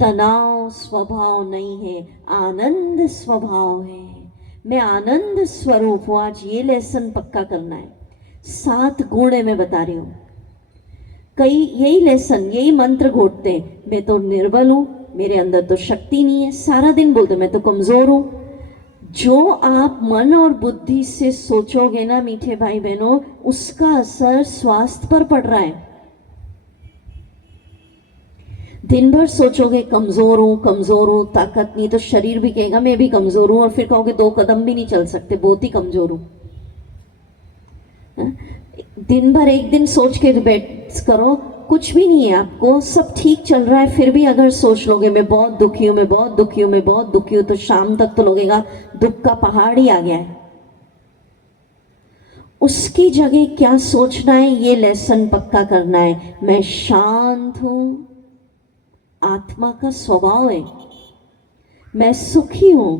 तनाव स्वभाव नहीं है, आनंद स्वभाव है। मैं आनंद स्वरूप हूँ। आज ये लेसन पक्का करना है। 7 गुण है, मैं बता रही हूँ। कई यही लेसन, यही मंत्र घोटते, मैं तो निर्बल हूँ, मेरे अंदर तो शक्ति नहीं है, सारा दिन बोलते मैं तो कमजोर हूँ। जो आप मन और बुद्धि से सोचोगे ना मीठे भाई बहनों, उसका असर स्वास्थ्य पर पड़ रहा है। दिन भर सोचोगे कमजोर हूँ, ताकत नहीं, तो शरीर भी कहेगा मैं भी कमजोर हूँ, और फिर कहोगे 2 कदम भी नहीं चल सकते, बहुत ही कमजोर हूँ। दिन भर एक दिन सोच के बैठ करो, कुछ भी नहीं है, आपको सब ठीक चल रहा है, फिर भी अगर सोच लोगे मैं बहुत दुखी हूँ, मैं बहुत दुखी हूँ, मैं बहुत दुखी हूँ, तो शाम तक तो लगेगा दुख का पहाड़ ही आ गया है। उसकी जगह क्या सोचना है, ये लेसन पक्का करना है। मैं शांत हूँ, आत्मा का स्वभाव है। मैं सुखी हूँ,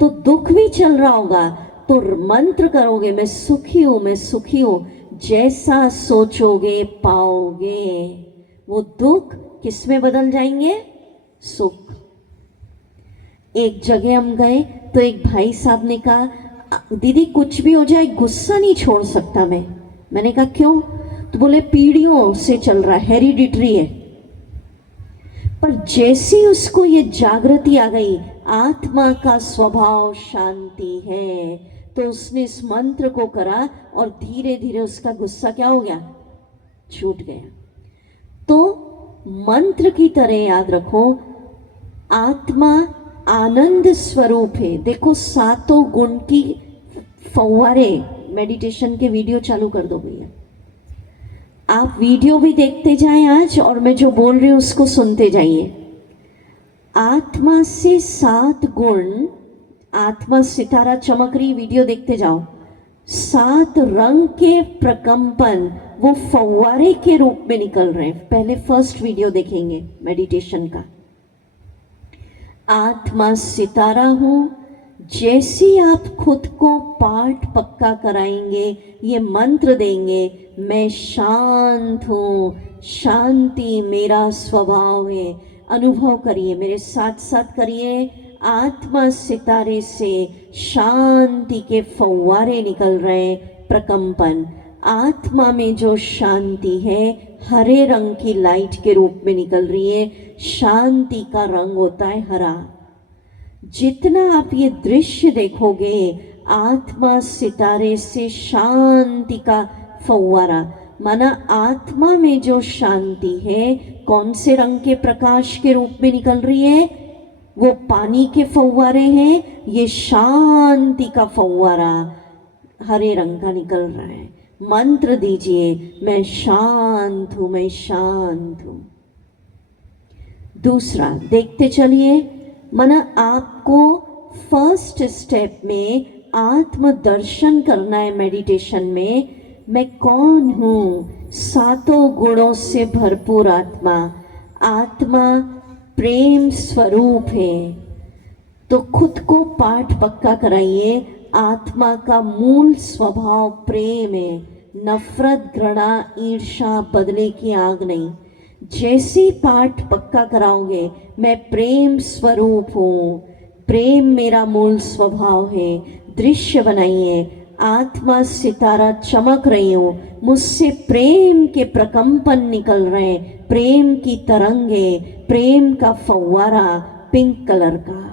तो दुख भी चल रहा होगा तो मंत्र करोगे, मैं सुखी हूँ, मैं सुखी हूँ। जैसा सोचोगे पाओगे। वो दुख किस में बदल जाएंगे? सुख। एक जगह हम गए तो एक भाई साहब ने कहा, दीदी कुछ भी हो जाए गुस्सा नहीं छोड़ सकता मैं। मैंने कहा क्यों? तो बोले पीढ़ियों से चल रहा है, हेरिडिटरी है। पर जैसी उसको ये जागृति आ गई, आत्मा का स्वभाव शांति है, तो उसने इस मंत्र को करा और धीरे धीरे उसका गुस्सा क्या हो गया? छूट गया। तो मंत्र की तरह याद रखो, आत्मा आनंद स्वरूप है। देखो सातों गुण की फव्वारे, मेडिटेशन के वीडियो चालू कर दो भैया, आप वीडियो भी देखते जाएं आज, और मैं जो बोल रही हूं उसको सुनते जाइए। आत्मा से 7 गुण, आत्मा सितारा चमक रही, वीडियो देखते जाओ। 7 रंग के प्रकंपन वो फव्वारे के रूप में निकल रहे हैं। पहले फर्स्ट वीडियो देखेंगे मेडिटेशन का। आत्मा सितारा हूं, जैसी आप खुद को पाठ पक्का कराएंगे, ये मंत्र देंगे, मैं शांत हूं, शांति मेरा स्वभाव है। अनुभव करिए, मेरे साथ साथ करिए। आत्मा सितारे से शांति के फव्वारे निकल रहे हैं, प्रकंपन। आत्मा में जो शांति है हरे रंग की लाइट के रूप में निकल रही है। शांति का रंग होता है हरा। जितना आप ये दृश्य देखोगे, आत्मा सितारे से शांति का फव्वारा, माना आत्मा में जो शांति है कौन से रंग के प्रकाश के रूप में निकल रही है? वो पानी के फव्वारे हैं, ये शांति का फव्वारा हरे रंग का निकल रहा है। मंत्र दीजिए, मैं शांत हूं, मैं शांत हूं। दूसरा देखते चलिए, माना आपको फर्स्ट स्टेप में आत्म दर्शन करना है मेडिटेशन में। मैं कौन हूँ? सातों गुणों से भरपूर आत्मा। आत्मा प्रेम स्वरूप है, तो खुद को पाठ पक्का कराइए। आत्मा का मूल स्वभाव प्रेम है, नफरत, घृणा, ईर्ष्या, बदले की आग नहीं। जैसी पाठ पक्का कराओगे, मैं प्रेम स्वरूप हूँ, प्रेम मेरा मूल स्वभाव है। दृश्य बनाइए, आत्मा सितारा चमक रही हूँ, मुझसे प्रेम के प्रकंपन निकल रहे हैं, प्रेम की तरंगे, प्रेम का फव्वारा पिंक कलर का।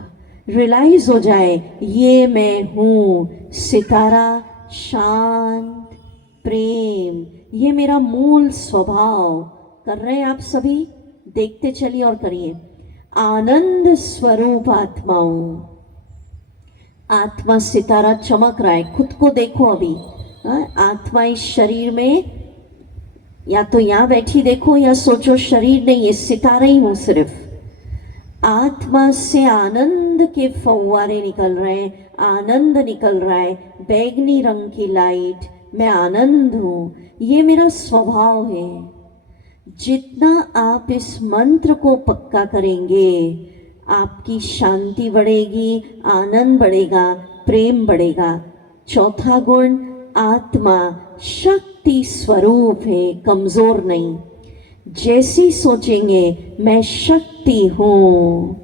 रियलाइज हो जाए ये मैं हूँ, सितारा, शांत, प्रेम, ये मेरा मूल स्वभाव। कर रहे हैं आप सभी? देखते चलिए और करिए। आनंद स्वरूप आत्मा हूँ। आत्मा सितारा चमक रहा है, खुद को देखो अभी। आत्मा इस शरीर में, या तो यहाँ बैठी देखो या सोचो शरीर नहीं है, सितारा ही हूँ सिर्फ। आत्मा से आनंद के फव्वारे निकल रहे हैं, आनंद निकल रहा है, बैगनी रंग की लाइट। मैं आनंद हूँ, ये मेरा स्वभाव है। जितना आप इस मंत्र को पक्का करेंगे, आपकी शांति बढ़ेगी, आनंद बढ़ेगा, प्रेम बढ़ेगा। चौथा गुण, आत्मा शक्ति स्वरूप है, कमजोर नहीं। जैसी सोचेंगे मैं शक्ति हूँ,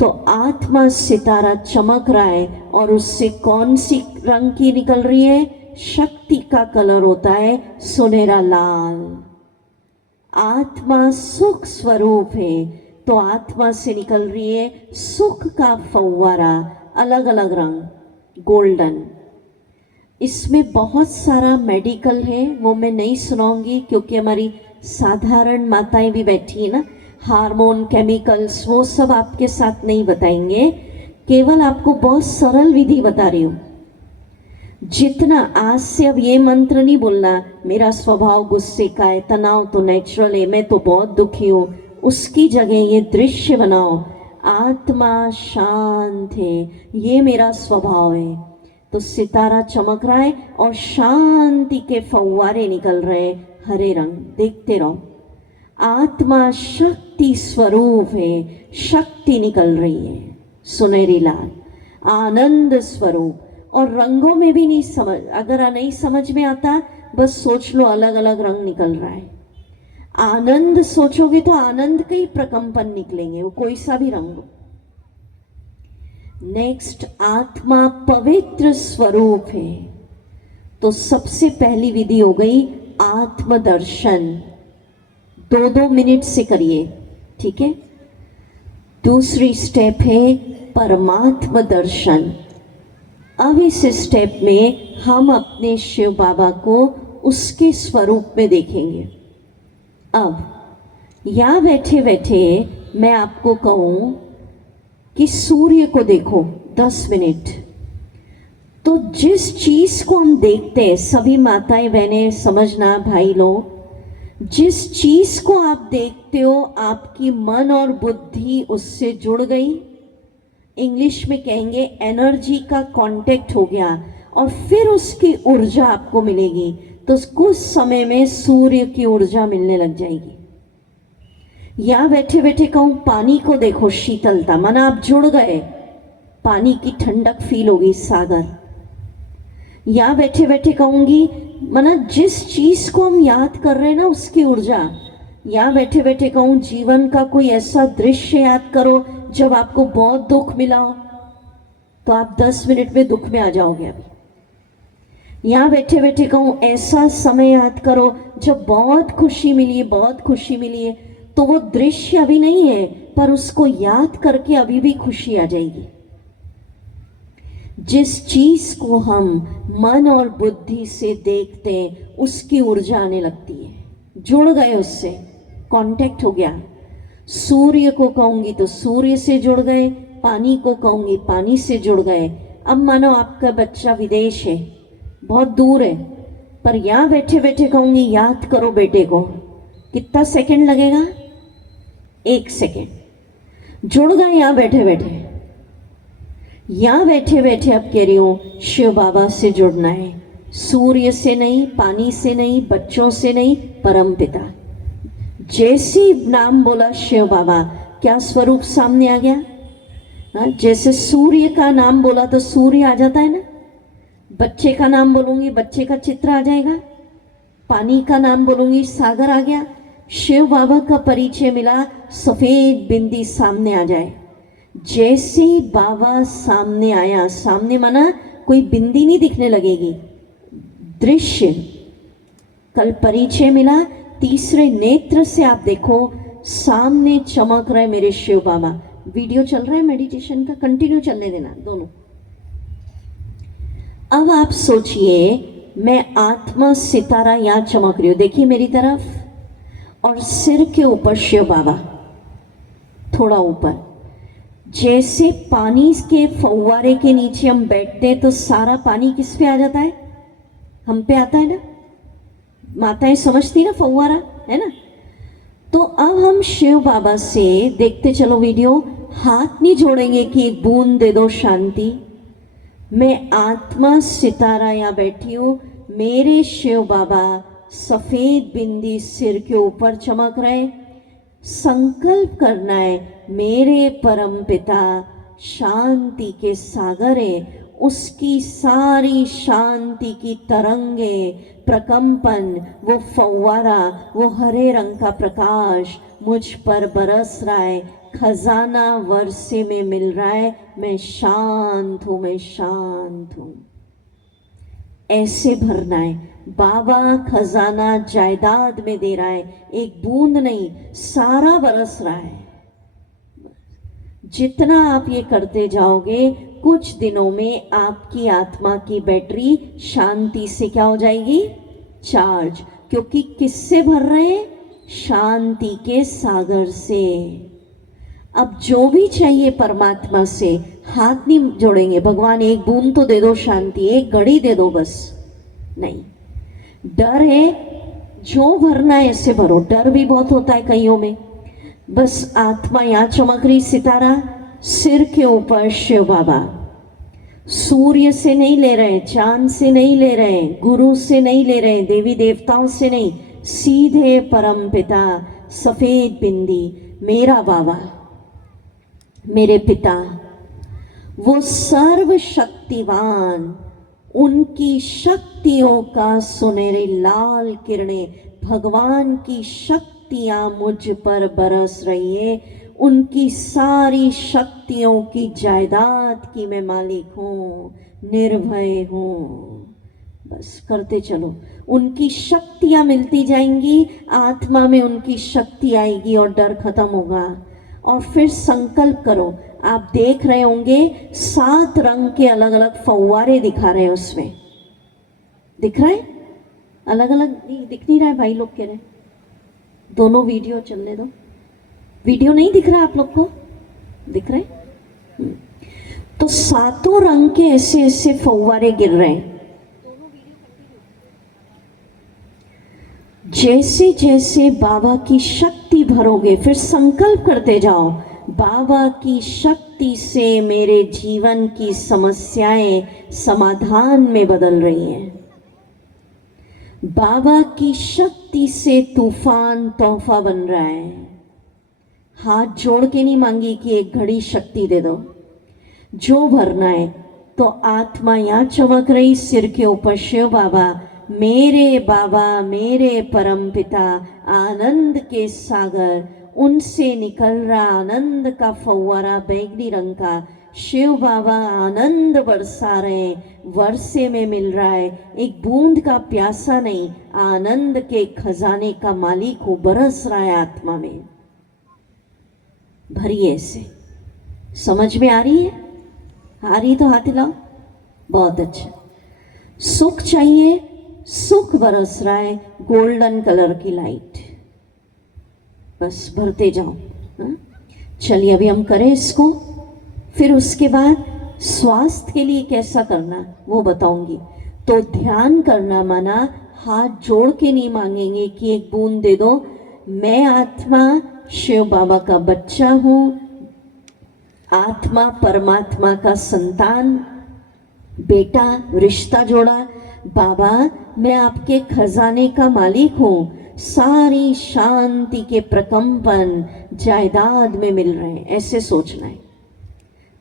तो आत्मा सितारा चमक रहा है, और उससे कौन सी रंग की निकल रही है? शक्ति का कलर होता है सुनहरा लाल। आत्मा सुख स्वरूप है, तो आत्मा से निकल रही है सुख का फव्वारा, अलग अलग रंग, गोल्डन। इसमें बहुत सारा मेडिकल है, वो मैं नहीं सुनाऊंगी क्योंकि हमारी साधारण माताएं भी बैठी है ना, हार्मोन, केमिकल्स, वो सब आपके साथ नहीं बताएंगे। केवल आपको बहुत सरल विधि बता रही हूँ। जितना आज से अब ये मंत्र नहीं बोलना मेरा स्वभाव गुस्से का है, तनाव तो नेचुरल है, मैं तो बहुत दुखी हूँ। उसकी जगह ये दृश्य बनाओ, आत्मा शांत है, ये मेरा स्वभाव है। तो सितारा चमक रहा है और शांति के फव्वारे निकल रहे हैं, हरे रंग, देखते रहो। आत्मा शक्ति स्वरूप है, शक्ति निकल रही है, सुनहरी लाल आनंद स्वरूप। और रंगों में भी नहीं समझ, अगर नहीं समझ में आता बस सोच लो अलग अलग रंग निकल रहा है। आनंद सोचोगे तो आनंद के ही प्रकंपन निकलेंगे, वो कोई सा भी रंग हो। नेक्स्ट, आत्मा पवित्र स्वरूप है। तो सबसे पहली विधि हो गई आत्मदर्शन, 2-2 मिनट से करिए, ठीक है। दूसरी स्टेप है परमात्मा दर्शन। अब इस स्टेप में हम अपने शिव बाबा को उसके स्वरूप में देखेंगे। अब यहाँ बैठे बैठे मैं आपको कहूँ कि सूर्य को देखो 10 मिनट, तो जिस चीज को हम देखते हैं, सभी माताएं बहनें समझना, भाई लोग, जिस चीज को आप देखते हो आपकी मन और बुद्धि उससे जुड़ गई, इंग्लिश में कहेंगे एनर्जी का कांटेक्ट हो गया, और फिर उसकी ऊर्जा आपको मिलेगी। तो कुछ समय में सूर्य की ऊर्जा मिलने लग जाएगी। यहाँ बैठे बैठे कहूँ पानी को देखो, शीतलता, माना आप जुड़ गए, पानी की ठंडक फील होगी, सागर। यहाँ बैठे बैठे कहूँगी, माना जिस चीज को हम याद कर रहे हैं ना उसकी ऊर्जा। यहाँ बैठे बैठे कहूँ जीवन का कोई ऐसा दृश्य याद करो जब आपको बहुत दुख मिला हो, तो आप 10 मिनट में दुख में आ जाओगे। अभी यहाँ बैठे बैठे कहूँ ऐसा समय याद करो जब बहुत खुशी मिली है, बहुत खुशी मिली है, तो वो दृश्य अभी नहीं है पर उसको याद करके अभी भी खुशी आ जाएगी। जिस चीज को हम मन और बुद्धि से देखते हैं उसकी ऊर्जा आने लगती है, जुड़ गए उससे, कांटेक्ट हो गया। सूर्य को कहूंगी तो सूर्य से जुड़ गए, पानी को कहूंगी पानी से जुड़ गए। अब मानो आपका बच्चा विदेश है, बहुत दूर है, पर यहाँ बैठे बैठे कहूंगी याद करो बेटे को, कितना सेकंड लगेगा? 1 सेकंड, जुड़ गए यहाँ बैठे बैठे। यहाँ बैठे बैठे अब कह रही हूँ शिव बाबा से जुड़ना है, सूर्य से नहीं, पानी से नहीं, बच्चों से नहीं, परम पिता। जैसे नाम बोला शिव बाबा, क्या स्वरूप सामने आ गया? जैसे सूर्य का नाम बोला तो सूर्य आ जाता है ना, बच्चे का नाम बोलूंगी बच्चे का चित्र आ जाएगा, पानी का नाम बोलूंगी सागर आ गया। शिव बाबा का परिचय मिला, सफेद बिंदी सामने आ जाए। जैसे ही बाबा सामने आया, सामने माना कोई बिंदी नहीं दिखने लगेगी, दृश्य। कल परिचय मिला, तीसरे नेत्र से आप देखो सामने चमक रहे मेरे शिव बाबा। वीडियो चल रहा है मेडिटेशन का, कंटिन्यू चलने देना दोनों। अब आप सोचिए मैं आत्मा सितारा यहाँ चमक रही हूँ, देखिए मेरी तरफ, और सिर के ऊपर शिव बाबा थोड़ा ऊपर। जैसे पानी के फव्वारे के नीचे हम बैठते हैं तो सारा पानी किस पे आ जाता है? हम पे आता है ना, माताएं समझती ना, फव्वारा है ना। तो अब हम शिव बाबा से देखते चलो वीडियो, हाथ नहीं जोड़ेंगे कि एक बूंद दे दो शांति। मैं आत्मा सितारा यहाँ बैठी हूँ, मेरे शिव बाबा सफेद बिंदी सिर के ऊपर चमक रहे। संकल्प करना है मेरे परम पिता शांति के सागर है, उसकी सारी शांति की तरंगे, प्रकंपन, वो फव्वारा, वो हरे रंग का प्रकाश मुझ पर बरस रहा है, खजाना वर्षे में मिल रहा है। मैं शांत हूँ, मैं शांत हूँ, ऐसे भरना है। बाबा खजाना जायदाद में दे रहा है, एक बूंद नहीं, सारा बरस रहा है। जितना आप ये करते जाओगे कुछ दिनों में आपकी आत्मा की बैटरी शांति से क्या हो जाएगी? चार्ज। क्योंकि किससे भर रहे हैं? शांति के सागर से। अब जो भी चाहिए परमात्मा से हाथ नहीं जोड़ेंगे, भगवान एक बूंद तो दे दो शांति, एक घड़ी दे दो बस, नहीं। डर है, जो भरना है ऐसे भरो। डर भी बहुत होता है कईयों में। बस आत्मा यहाँ चमक रही, सितारा सिर के ऊपर शिव बाबा, सूर्य से नहीं ले रहे, चांद से नहीं ले रहे, गुरु से नहीं ले रहे, देवी देवताओं से नहीं, सीधे परम पिता, सफेद बिंदी, मेरा बाबा, मेरे पिता, वो सर्वशक्तिवान, उनकी शक्तियों का सुनहरी लाल किरणें, भगवान की शक्तियां मुझ पर बरस रही है। उनकी सारी शक्तियों की जायदाद की मैं मालिक हूँ, निर्भय हूँ। बस करते चलो, उनकी शक्तियां मिलती जाएंगी, आत्मा में उनकी शक्ति आएगी और डर खत्म होगा। और फिर संकल्प करो, आप देख रहे होंगे 7 रंग के अलग अलग फव्वारे दिखा रहे हैं, उसमें दिख रहा है अलग अलग, दिख नहीं रहा है भाई लोग कह रहे हैं, दोनों वीडियो चलने दो। वीडियो नहीं दिख रहा आप लोग को, दिख रहे हैं? तो 7 रंग के ऐसे ऐसे फव्वारे गिर रहे हैं। जैसे जैसे बाबा की शक्ति भरोगे, फिर संकल्प करते जाओ, बाबा की शक्ति से मेरे जीवन की समस्याएं समाधान में बदल रही हैं। बाबा की शक्ति से तूफान तोहफा बन रहा है। हाथ जोड़ के नहीं मांगी कि एक घड़ी शक्ति दे दो, जो भरना है। तो आत्मा यहाँ चमक रही, सिर के ऊपर शिव बाबा, मेरे परम पिता, आनंद के सागर, उनसे निकल रहा आनंद का फव्वारा बैगनी रंग का, शिव बाबा आनंद बरसा रहे, वर्षे में मिल रहा है, एक बूंद का प्यासा नहीं, आनंद के खजाने का मालिक हो, बरस रहा है आत्मा में। भरिए से, समझ में आ रही है? आ रही तो हाथ हिलाओ, बहुत अच्छा। सुख चाहिए, सुख बरस रहा है, गोल्डन कलर की लाइट, बस भरते जाओ। चलिए अभी हम करें इसको, फिर उसके बाद स्वास्थ्य के लिए कैसा करना वो बताऊंगी। तो ध्यान करना माना हाथ जोड़ के नहीं मांगेंगे कि एक बूंद दे दो। मैं आत्मा शिव बाबा का बच्चा हूँ, आत्मा परमात्मा का संतान, बेटा, रिश्ता जोड़ा। बाबा मैं आपके खजाने का मालिक हूँ, सारी शांति के प्रकंपन जायदाद में मिल रहे हैं, ऐसे सोचना है।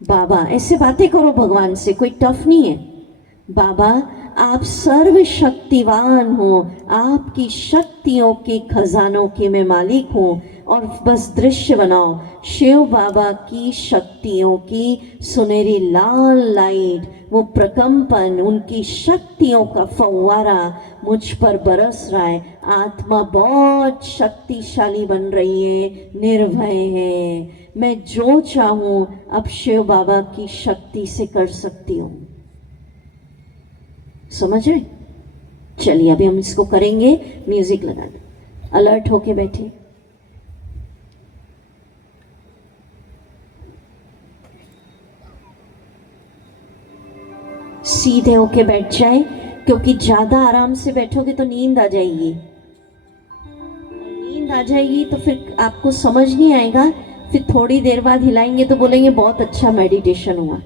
बाबा ऐसे बातें करो भगवान से, कोई टफ नहीं है। बाबा आप सर्वशक्तिवान हो, आपकी शक्तियों के खजानों के मैं मालिक हूँ। और बस दृश्य बनाओ, शिव बाबा की शक्तियों की सुनहरी लाल लाइट, वो प्रकंपन, उनकी शक्तियों का फव्वारा मुझ पर बरस रहा है। आत्मा बहुत शक्तिशाली बन रही है, निर्भय है। मैं जो चाहूँ अब शिव बाबा की शक्ति से कर सकती हूँ। समझ रहे? चलिए अभी हम इसको करेंगे। म्यूजिक लगा दो, अलर्ट होके बैठे। सीधे होके बैठ जाए, क्योंकि ज्यादा आराम से बैठोगे तो नींद आ जाएगी। नींद आ जाएगी तो फिर आपको समझ नहीं आएगा। फिर थोड़ी देर बाद हिलाएंगे तो बोलेंगे बहुत अच्छा मेडिटेशन हुआ।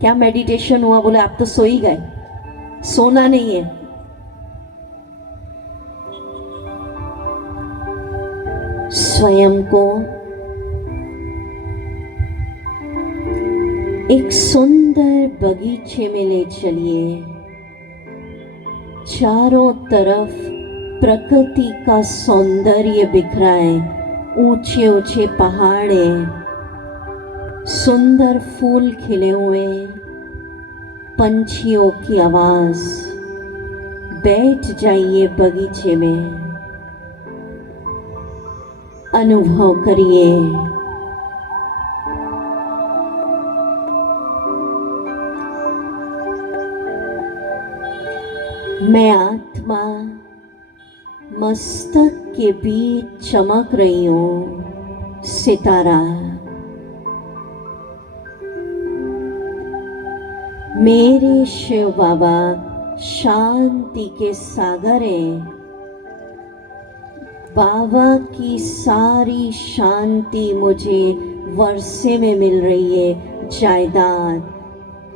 क्या मेडिटेशन हुआ? बोले आप तो सो ही गए। सोना नहीं है। स्वयं को एक सुंदर बगीचे में ले चलिए। चारों तरफ प्रकृति का सौंदर्य बिखरा है, ऊंचे ऊंचे पहाड़ हैं, सुंदर फूल खिले हुए, पंछियों की आवाज। बैठ जाइए बगीचे में, अनुभव करिए। मैं आत्मा मस्तक के बीच चमक रही हूँ, सितारा। मेरे शिव बाबा शांति के सागर हैं। बाबा की सारी शांति मुझे वर्षे में मिल रही है। जायदाद,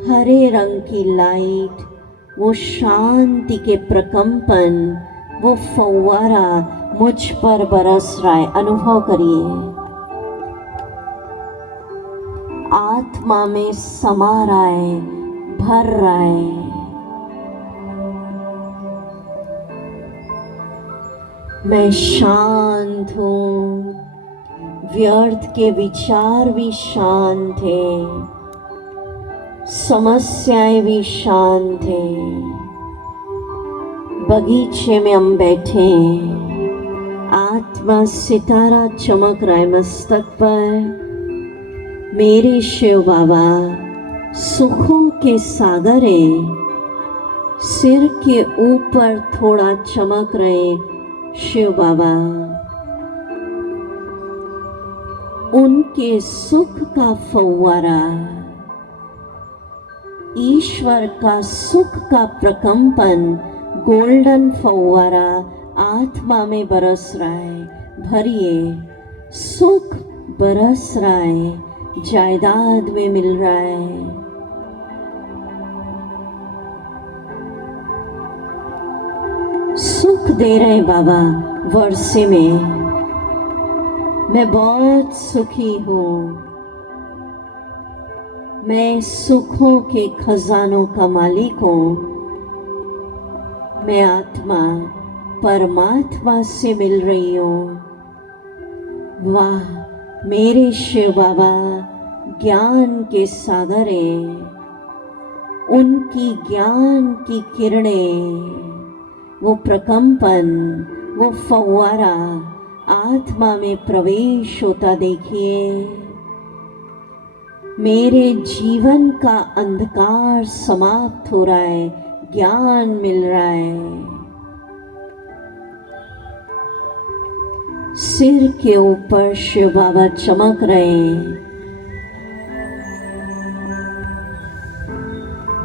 हरे रंग की लाइट, वो शांति के प्रकंपन, वो फव्वारा मुझ पर बरस रहा है। अनुभव करिए, आत्मा में समा रहा है, भर रहा है। मैं शांत हूँ, व्यर्थ के विचार भी शांत है, समस्याएं भी शांत है। बगीचे में हम बैठे हैं, आत्मा सितारा चमक रहा है मस्तक पर। मेरे शिव बाबा सुखों के सागर हैं, सिर के ऊपर थोड़ा चमक रहे शिव बाबा। उनके सुख का फव्वारा, ईश्वर का सुख का प्रकंपन, गोल्डन फव्वारा आत्मा में बरस रहा है। भरिए, सुख बरस रहा है, जायदाद में मिल रहा है। सुख दे रहे हैं बाबा वर्षे में। मैं बहुत सुखी हूँ। मैं सुखों के खजानों का मालिक हूँ। मैं आत्मा परमात्मा से मिल रही हूँ। वाह, मेरे शिव बाबा ज्ञान के सागर हैं। उनकी ज्ञान की किरणें, वो प्रकंपन, वो फव्वारा आत्मा में प्रवेश होता देखिए। मेरे जीवन का अंधकार समाप्त हो रहा है, ज्ञान मिल रहा है। सिर के ऊपर शिव बाबा चमक रहे हैं।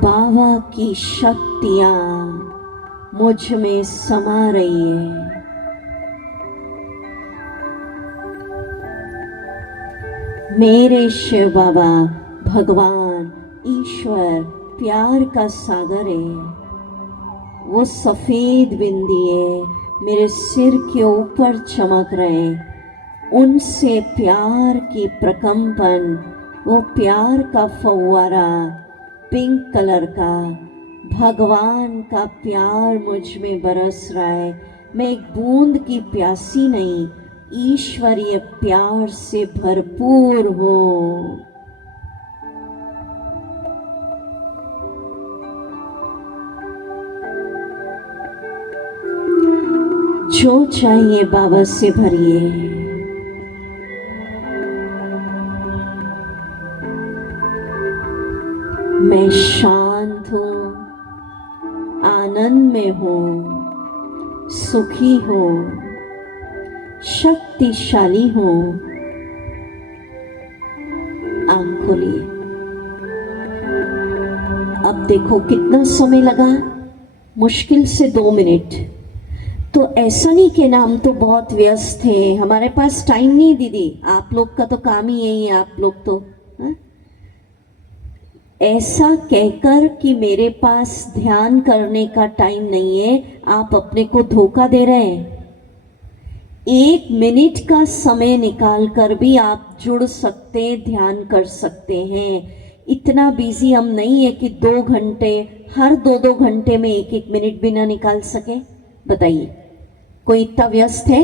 बाबा की शक्तियां मुझ में समा रही है। मेरे शिव बाबा भगवान ईश्वर प्यार का सागर है। वो सफेद बिंदिए मेरे सिर के ऊपर चमक रहे, उनसे प्यार की प्रकंपन, वो प्यार का फव्वारा पिंक कलर का, भगवान का प्यार मुझ में बरस रहा है। मैं एक बूंद की प्यासी नहीं, ईश्वरीय प्यार से भरपूर हूँ। जो चाहिए बाबा से भरिए। मैं शांत हूँ, आनंद में हूँ, सुखी हूँ, शक्तिशाली हूँ। आंख खोलिए। अब देखो कितना समय लगा, मुश्किल से 2 मिनट। तो ऐसा नहीं कि ना हम तो बहुत व्यस्त हैं, हमारे पास टाइम नहीं। दीदी आप लोग का तो काम ही यही है, आप लोग तो हा? ऐसा कहकर कि मेरे पास ध्यान करने का टाइम नहीं है, आप अपने को धोखा दे रहे हैं। 1 मिनट का समय निकाल कर भी आप जुड़ सकते, ध्यान कर सकते हैं। इतना बिजी हम नहीं है कि 2 घंटे, हर 2-2 घंटे में 1-1 मिनट भी ना निकाल सके। बताइए, कोई इतना व्यस्त है?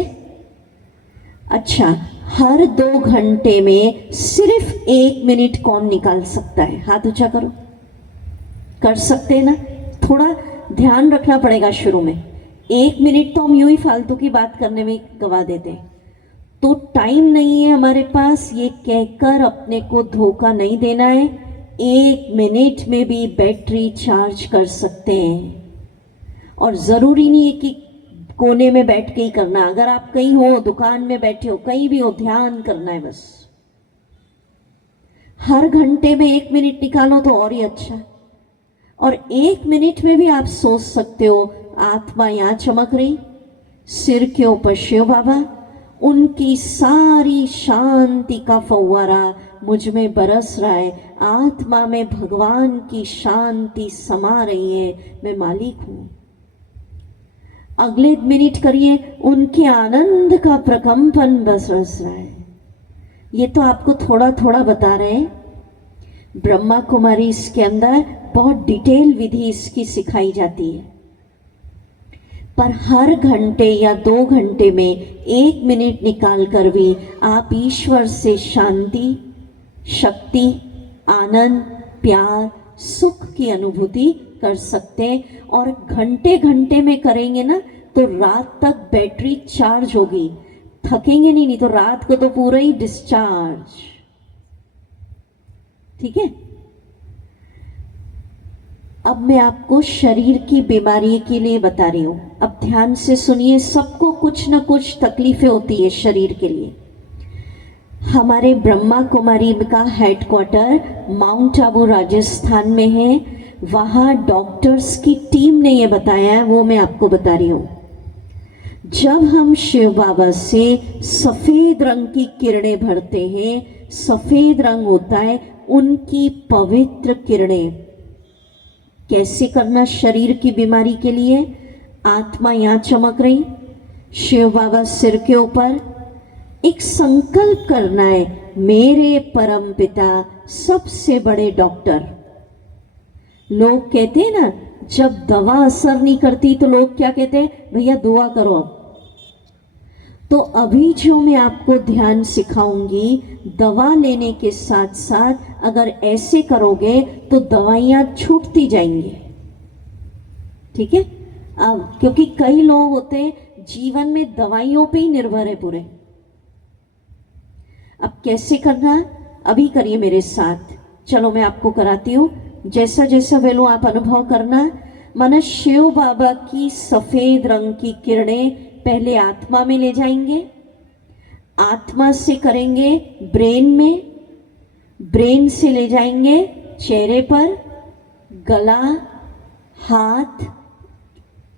अच्छा, हर 2 घंटे में सिर्फ 1 मिनट कौन निकाल सकता है? हाथ ऊंचा करो। कर सकते हैं ना? थोड़ा ध्यान रखना पड़ेगा शुरू में। 1 मिनट तो हम यूं ही फालतू की बात करने में गवा देते हैं। तो टाइम नहीं है हमारे पास, ये कहकर अपने को धोखा नहीं देना है। 1 मिनट में भी बैटरी चार्ज कर सकते हैं। और ज़रूरी नहीं है कि कोने में बैठ के ही करना। अगर आप कहीं हो, दुकान में बैठे हो, कहीं भी हो, ध्यान करना है बस। हर घंटे में 1 मिनट निकालो तो और ही अच्छा। और 1 मिनट में भी आप सोच सकते हो आत्मा यहाँ चमक रही, सिर के ऊपर शिव बाबा, उनकी सारी शांति का फव्वारा मुझ में बरस रहा है, आत्मा में भगवान की शांति समा रही है, मैं मालिक हूँ। अगले मिनट करिए, उनके आनंद का प्रकंपन बरस रहा है। ये तो आपको थोड़ा थोड़ा बता रहे हैं। ब्रह्मा कुमारी इसके अंदर बहुत डिटेल विधि इसकी सिखाई जाती है, पर हर घंटे या 2 घंटे में 1 मिनट निकाल कर भी आप ईश्वर से शांति, शक्ति, आनंद, प्यार, सुख की अनुभूति कर सकते हैं। और घंटे घंटे में करेंगे ना तो रात तक बैटरी चार्ज होगी, थकेंगे नहीं तो रात को तो पूरा ही डिस्चार्ज। ठीक है। अब मैं आपको शरीर की बीमारी के लिए बता रही हूं, अब ध्यान से सुनिए। सबको कुछ न कुछ तकलीफें होती है शरीर के लिए। हमारे ब्रह्मा कुमारी का हेडक्वार्टर माउंट आबू राजस्थान में है। वहाँ डॉक्टर्स की टीम ने ये बताया है, वो मैं आपको बता रही हूँ। जब हम शिव बाबा से सफ़ेद रंग की किरणें भरते हैं, सफ़ेद रंग होता है उनकी पवित्र किरणें। कैसे करना शरीर की बीमारी के लिए? आत्मा यहाँ चमक रही, शिव बाबा सिर के ऊपर, एक संकल्प करना है, मेरे परम पिता सबसे बड़े डॉक्टर। लोग कहते हैं ना, जब दवा असर नहीं करती तो लोग क्या कहते हैं, भैया दुआ करो। अब तो अभी जो मैं आपको ध्यान सिखाऊंगी, दवा लेने के साथ साथ अगर ऐसे करोगे तो दवाइयाँ छूटती जाएंगी। ठीक है। अब क्योंकि कई लोग होते हैं जीवन में दवाइयों पे ही निर्भर है पूरे। अब कैसे करना, अभी करिए मेरे साथ। चलो मैं आपको कराती हूँ, जैसा जैसा वेलो आप अनुभव करना। माना शिव बाबा की सफेद रंग की किरणें पहले आत्मा में ले जाएंगे, आत्मा से करेंगे ब्रेन में, ब्रेन से ले जाएंगे चेहरे पर, गला, हाथ,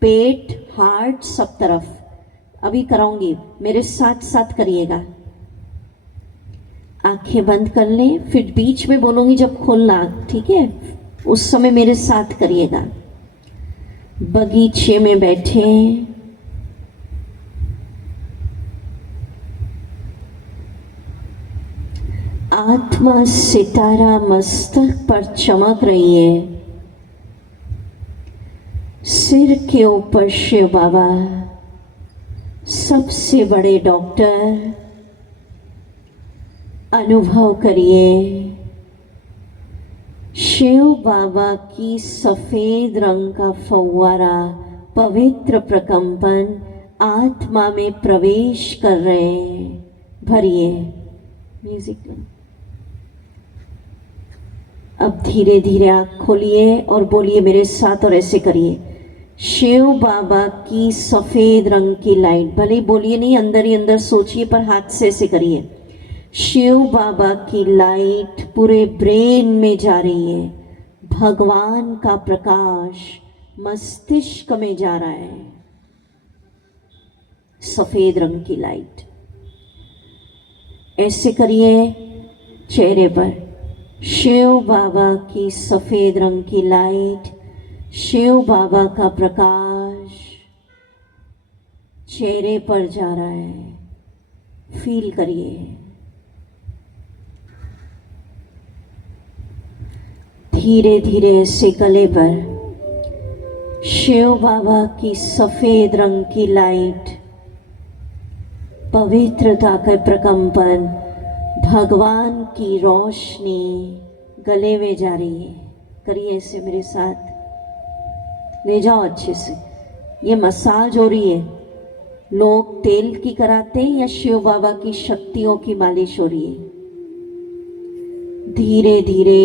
पेट, हार्ट, सब तरफ। अभी कराऊंगी, मेरे साथ साथ करिएगा। आंखें बंद कर लें, फिर बीच में बोलूंगी जब खोलना, ठीक है? उस समय मेरे साथ करिएगा। बगीचे में बैठे, आत्मा सितारा मस्तक पर चमक रही है, सिर के ऊपर शिव बाबा सबसे बड़े डॉक्टर। अनुभव करिए शिव बाबा की सफेद रंग का फव्वारा, पवित्र प्रकंपन आत्मा में प्रवेश कर रहे हैं। भरिए म्यूजिक। अब धीरे धीरे आँख खोलिए और बोलिए मेरे साथ, और ऐसे करिए, शिव बाबा की सफेद रंग की लाइट। भले बोलिए नहीं, अंदर ही अंदर सोचिए, पर हाथ से ऐसे करिए। शिव बाबा की लाइट पूरे ब्रेन में जा रही है, भगवान का प्रकाश मस्तिष्क में जा रहा है, सफेद रंग की लाइट। ऐसे करिए चेहरे पर, शिव बाबा की सफेद रंग की लाइट, शिव बाबा का प्रकाश चेहरे पर जा रहा है। फील करिए। धीरे धीरे ऐसे गले पर शिव बाबा की सफेद रंग की लाइट, पवित्रता का प्रकंपन, भगवान की रोशनी गले में जा रही है। करिए ऐसे मेरे साथ, ले जाओ अच्छे से। ये मसाज हो रही है, लोग तेल की कराते हैं या शिव बाबा की शक्तियों की मालिश हो रही है। धीरे धीरे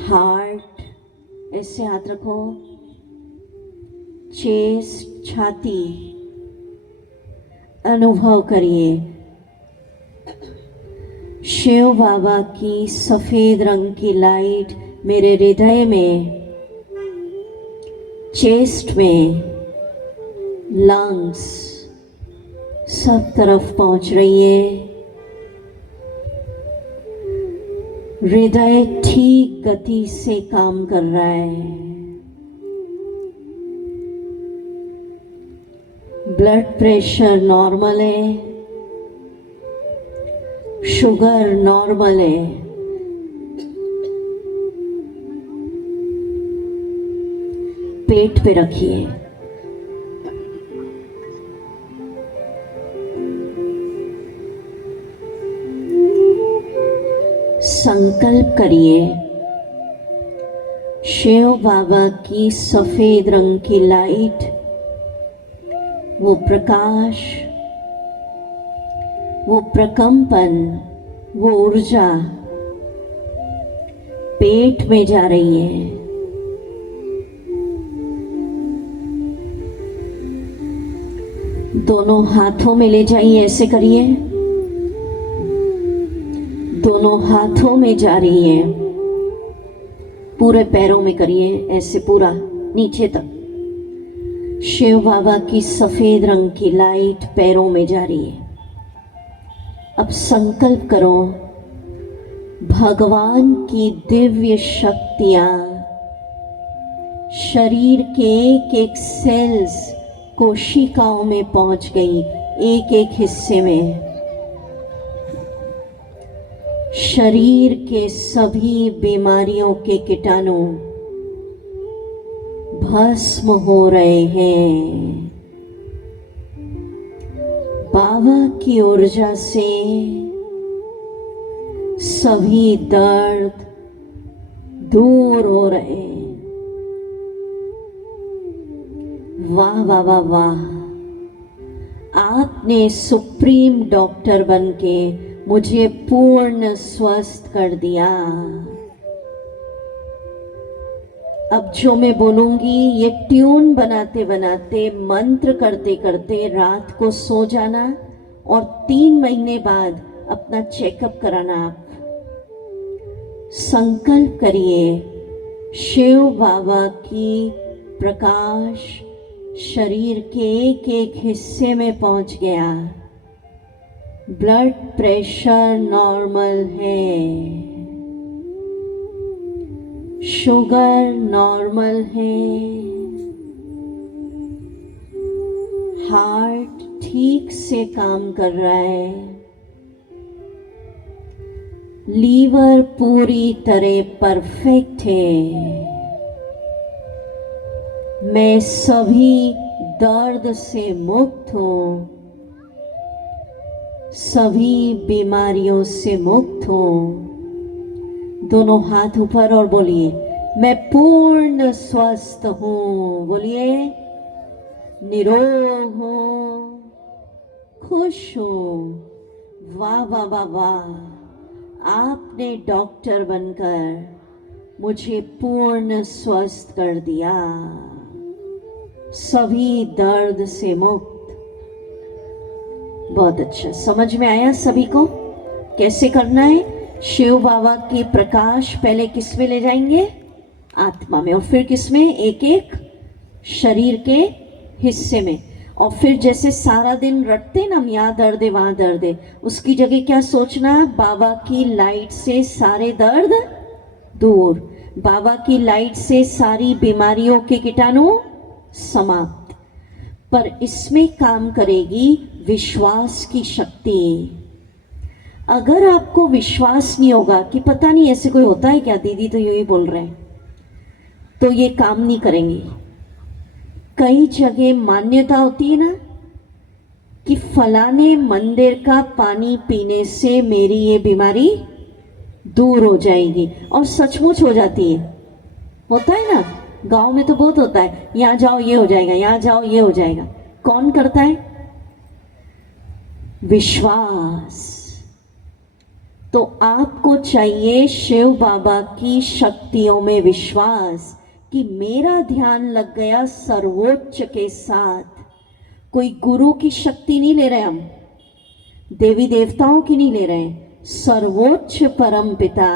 हार्ट, ऐसे हाथ रखो, चेस्ट, छाती, अनुभव करिए शिव बाबा की सफेद रंग की लाइट मेरे हृदय में चेस्ट में, लंग्स, सब तरफ पहुंच रही है। हृदय ठीक गति से काम कर रहा है। ब्लड प्रेशर नॉर्मल है, शुगर नॉर्मल है। पेट पे रखिए। संकल्प करिए, शिव बाबा की सफेद रंग की लाइट, वो प्रकाश, वो प्रकंपन, वो ऊर्जा पेट में जा रही है। दोनों हाथों में ले जाइए, ऐसे करिए। दोनों हाथों में जा रही है। पूरे पैरों में करिए, ऐसे पूरा नीचे तक। शिव बाबा की सफेद रंग की लाइट पैरों में जा रही है। अब संकल्प करो, भगवान की दिव्य शक्तियां शरीर के एक एक सेल्स, कोशिकाओं में पहुंच गई, एक एक हिस्से में। शरीर के सभी बीमारियों के कीटाणु भस्म हो रहे हैं। बाबा की ऊर्जा से सभी दर्द दूर हो रहे हैं। वाह वाह वाह वाह, आपने सुप्रीम डॉक्टर बनके मुझे पूर्ण स्वस्थ कर दिया। अब जो मैं बोलूंगी ये ट्यून बनाते बनाते, मंत्र करते करते रात को सो जाना और 3 महीने बाद अपना चेकअप कराना। आप संकल्प करिए, शिव बाबा की प्रकाश शरीर के एक एक हिस्से में पहुंच गया। ब्लड प्रेशर नॉर्मल है, शुगर नॉर्मल है, हार्ट ठीक से काम कर रहा है, लीवर पूरी तरह परफेक्ट है। मैं सभी दर्द से मुक्त हूँ, सभी बीमारियों से मुक्त हूँ। दोनों हाथ ऊपर और बोलिए, मैं पूर्ण स्वस्थ हूँ। बोलिए, निरोग हूँ, खुश हूँ। वाह वाह वाह वाह, आपने डॉक्टर बनकर मुझे पूर्ण स्वस्थ कर दिया, सभी दर्द से मुक्त। बहुत अच्छा, समझ में आया सभी को कैसे करना है? शिव बाबा के प्रकाश पहले किस में ले जाएंगे? आत्मा में, और फिर किस में? एक एक शरीर के हिस्से में। और फिर जैसे सारा दिन रटते ना, हम यहाँ दर्द है वहाँ दर्द है, उसकी जगह क्या सोचना? बाबा की लाइट से सारे दर्द दूर, बाबा की लाइट से सारी बीमारियों के कीटाणु समाप्त। पर इसमें काम करेगी विश्वास की शक्ति। अगर आपको विश्वास नहीं होगा कि पता नहीं ऐसे कोई होता है क्या, दीदी तो यूं ही बोल रहे हैं, तो ये काम नहीं करेंगे। कई जगह मान्यता होती है ना कि फलाने मंदिर का पानी पीने से मेरी ये बीमारी दूर हो जाएगी, और सचमुच हो जाती है। होता है ना, गांव में तो बहुत होता है, यहाँ जाओ ये हो जाएगा, यहाँ जाओ ये हो जाएगा। कौन करता है? विश्वास। तो आपको चाहिए शिव बाबा की शक्तियों में विश्वास कि मेरा ध्यान लग गया सर्वोच्च के साथ। कोई गुरु की शक्ति नहीं ले रहे हम, देवी देवताओं की नहीं ले रहे, सर्वोच्च परम पिता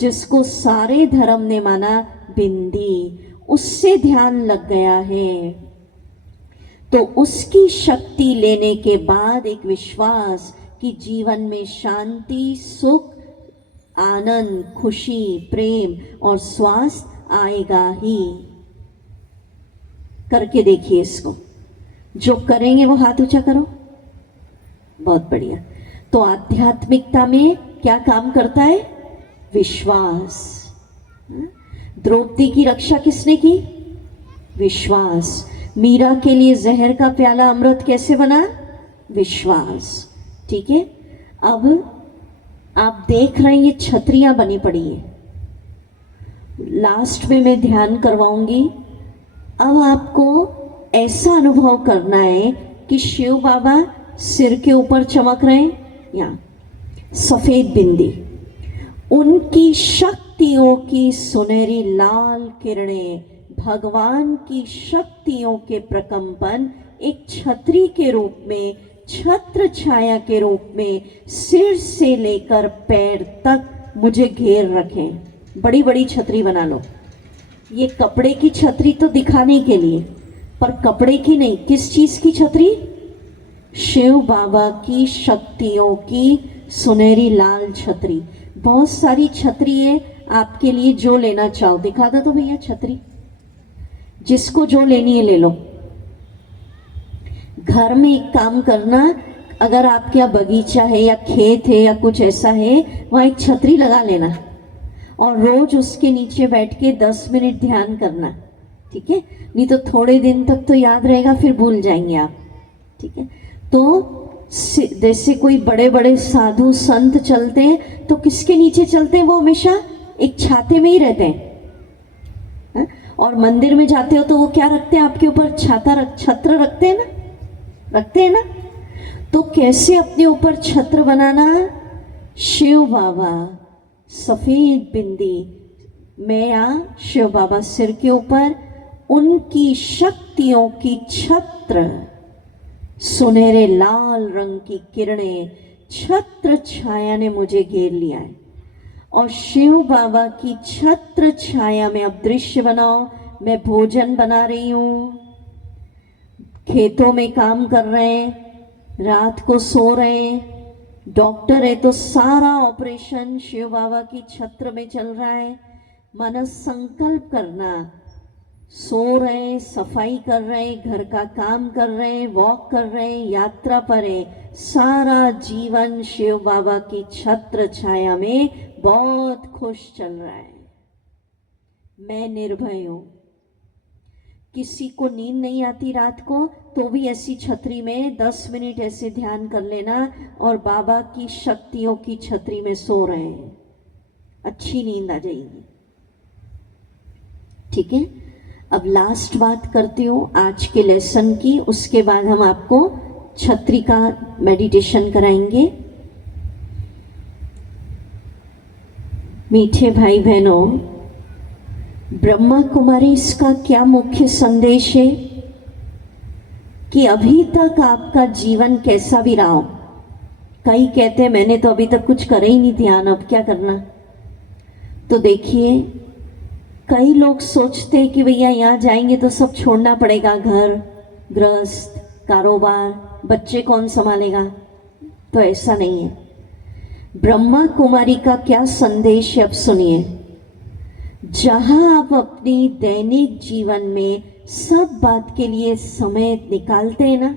जिसको सारे धर्म ने माना बिंदी, उससे ध्यान लग गया है, तो उसकी शक्ति लेने के बाद एक विश्वास कि जीवन में शांति, सुख, आनंद, खुशी, प्रेम और स्वास्थ्य आएगा ही। करके देखिए इसको। जो करेंगे वो हाथ ऊंचा करो। बहुत बढ़िया। तो आध्यात्मिकता में क्या काम करता है? विश्वास। द्रौपदी की रक्षा किसने की? विश्वास। मीरा के लिए जहर का प्याला अमृत कैसे बना? विश्वास। ठीक है। अब आप देख रहे हैं ये छतरियां बनी पड़ी है। लास्ट में मैं ध्यान करवाऊंगी। अब आपको ऐसा अनुभव करना है कि शिव बाबा सिर के ऊपर चमक रहे हैं, यहाँ सफेद बिंदी, उनकी शक्तियों की सुनहरी लाल किरणें, भगवान की शक्तियों के प्रकंपन एक छतरी के रूप में, छत्र छाया के रूप में सिर से लेकर पैर तक मुझे घेर रखें। बड़ी बड़ी छतरी बना लो। ये कपड़े की छतरी तो दिखाने के लिए, पर कपड़े की नहीं। किस चीज की छतरी? शिव बाबा की शक्तियों की सुनहरी लाल छतरी। बहुत सारी छतरी है आपके लिए, जो लेना चाहो दिखा दो तो भैया छतरी। जिसको जो लेनी है ले लो। घर में एक काम करना, अगर आपके यहाँ बगीचा है या खेत है या कुछ ऐसा है, वहाँ एक छतरी लगा लेना और रोज उसके नीचे बैठ के 10 मिनट ध्यान करना। ठीक है। नहीं तो थोड़े दिन तक तो याद रहेगा, फिर भूल जाएंगे आप। ठीक है। तो जैसे कोई बड़े बड़े साधु संत चलते हैं तो किसके नीचे चलते हैं? वो हमेशा एक छाते में ही रहते हैं। और मंदिर में जाते हो तो वो क्या रखते हैं आपके ऊपर? छत्र रखते हैं ना, रखते हैं ना। तो कैसे अपने ऊपर छत्र बनाना? शिव बाबा सफेद बिंदी, मैं यहाँ शिव बाबा सिर के ऊपर, उनकी शक्तियों की छत्र, सुनहरे लाल रंग की किरणें, छत्र छाया ने मुझे घेर लिया है। और शिव बाबा की छत्र छाया में अब दृश्य बनाओ, मैं भोजन बना रही हूँ, खेतों में काम कर रहे हैं, रात को सो रहे हैं, डॉक्टर है तो सारा ऑपरेशन शिव बाबा की छत्र में चल रहा है। मन संकल्प करना, सो रहे हैं, सफाई कर रहे हैं, घर का काम कर रहे हैं, वॉक कर रहे हैं, यात्रा पर है, सारा जीवन शिव बाबा की छत्र छाया में बहुत खुश चल रहा है। मैं निर्भय हूं। किसी को नींद नहीं आती रात को तो भी ऐसी छतरी में 10 मिनट ऐसे ध्यान कर लेना और बाबा की शक्तियों की छतरी में सो रहे हैं, अच्छी नींद आ जाएगी। ठीक है। अब लास्ट बात करती हूँ आज के लेसन की, उसके बाद हम आपको छतरी का मेडिटेशन कराएंगे। मीठे भाई बहनों, ब्रह्मा कुमारी इसका क्या मुख्य संदेश है कि अभी तक आपका जीवन कैसा भी रहा हो। कई कहते हैं मैंने तो अभी तक कुछ करा ही नहीं ध्यान, अब क्या करना। तो देखिए, कई लोग सोचते हैं कि भैया यहाँ जाएंगे तो सब छोड़ना पड़ेगा, घर गृहस्थ, कारोबार, बच्चे कौन संभालेगा। तो ऐसा नहीं है। ब्रह्मा कुमारी का क्या संदेश है अब सुनिए। जहां आप अपनी दैनिक जीवन में सब बात के लिए समय निकालते हैं ना,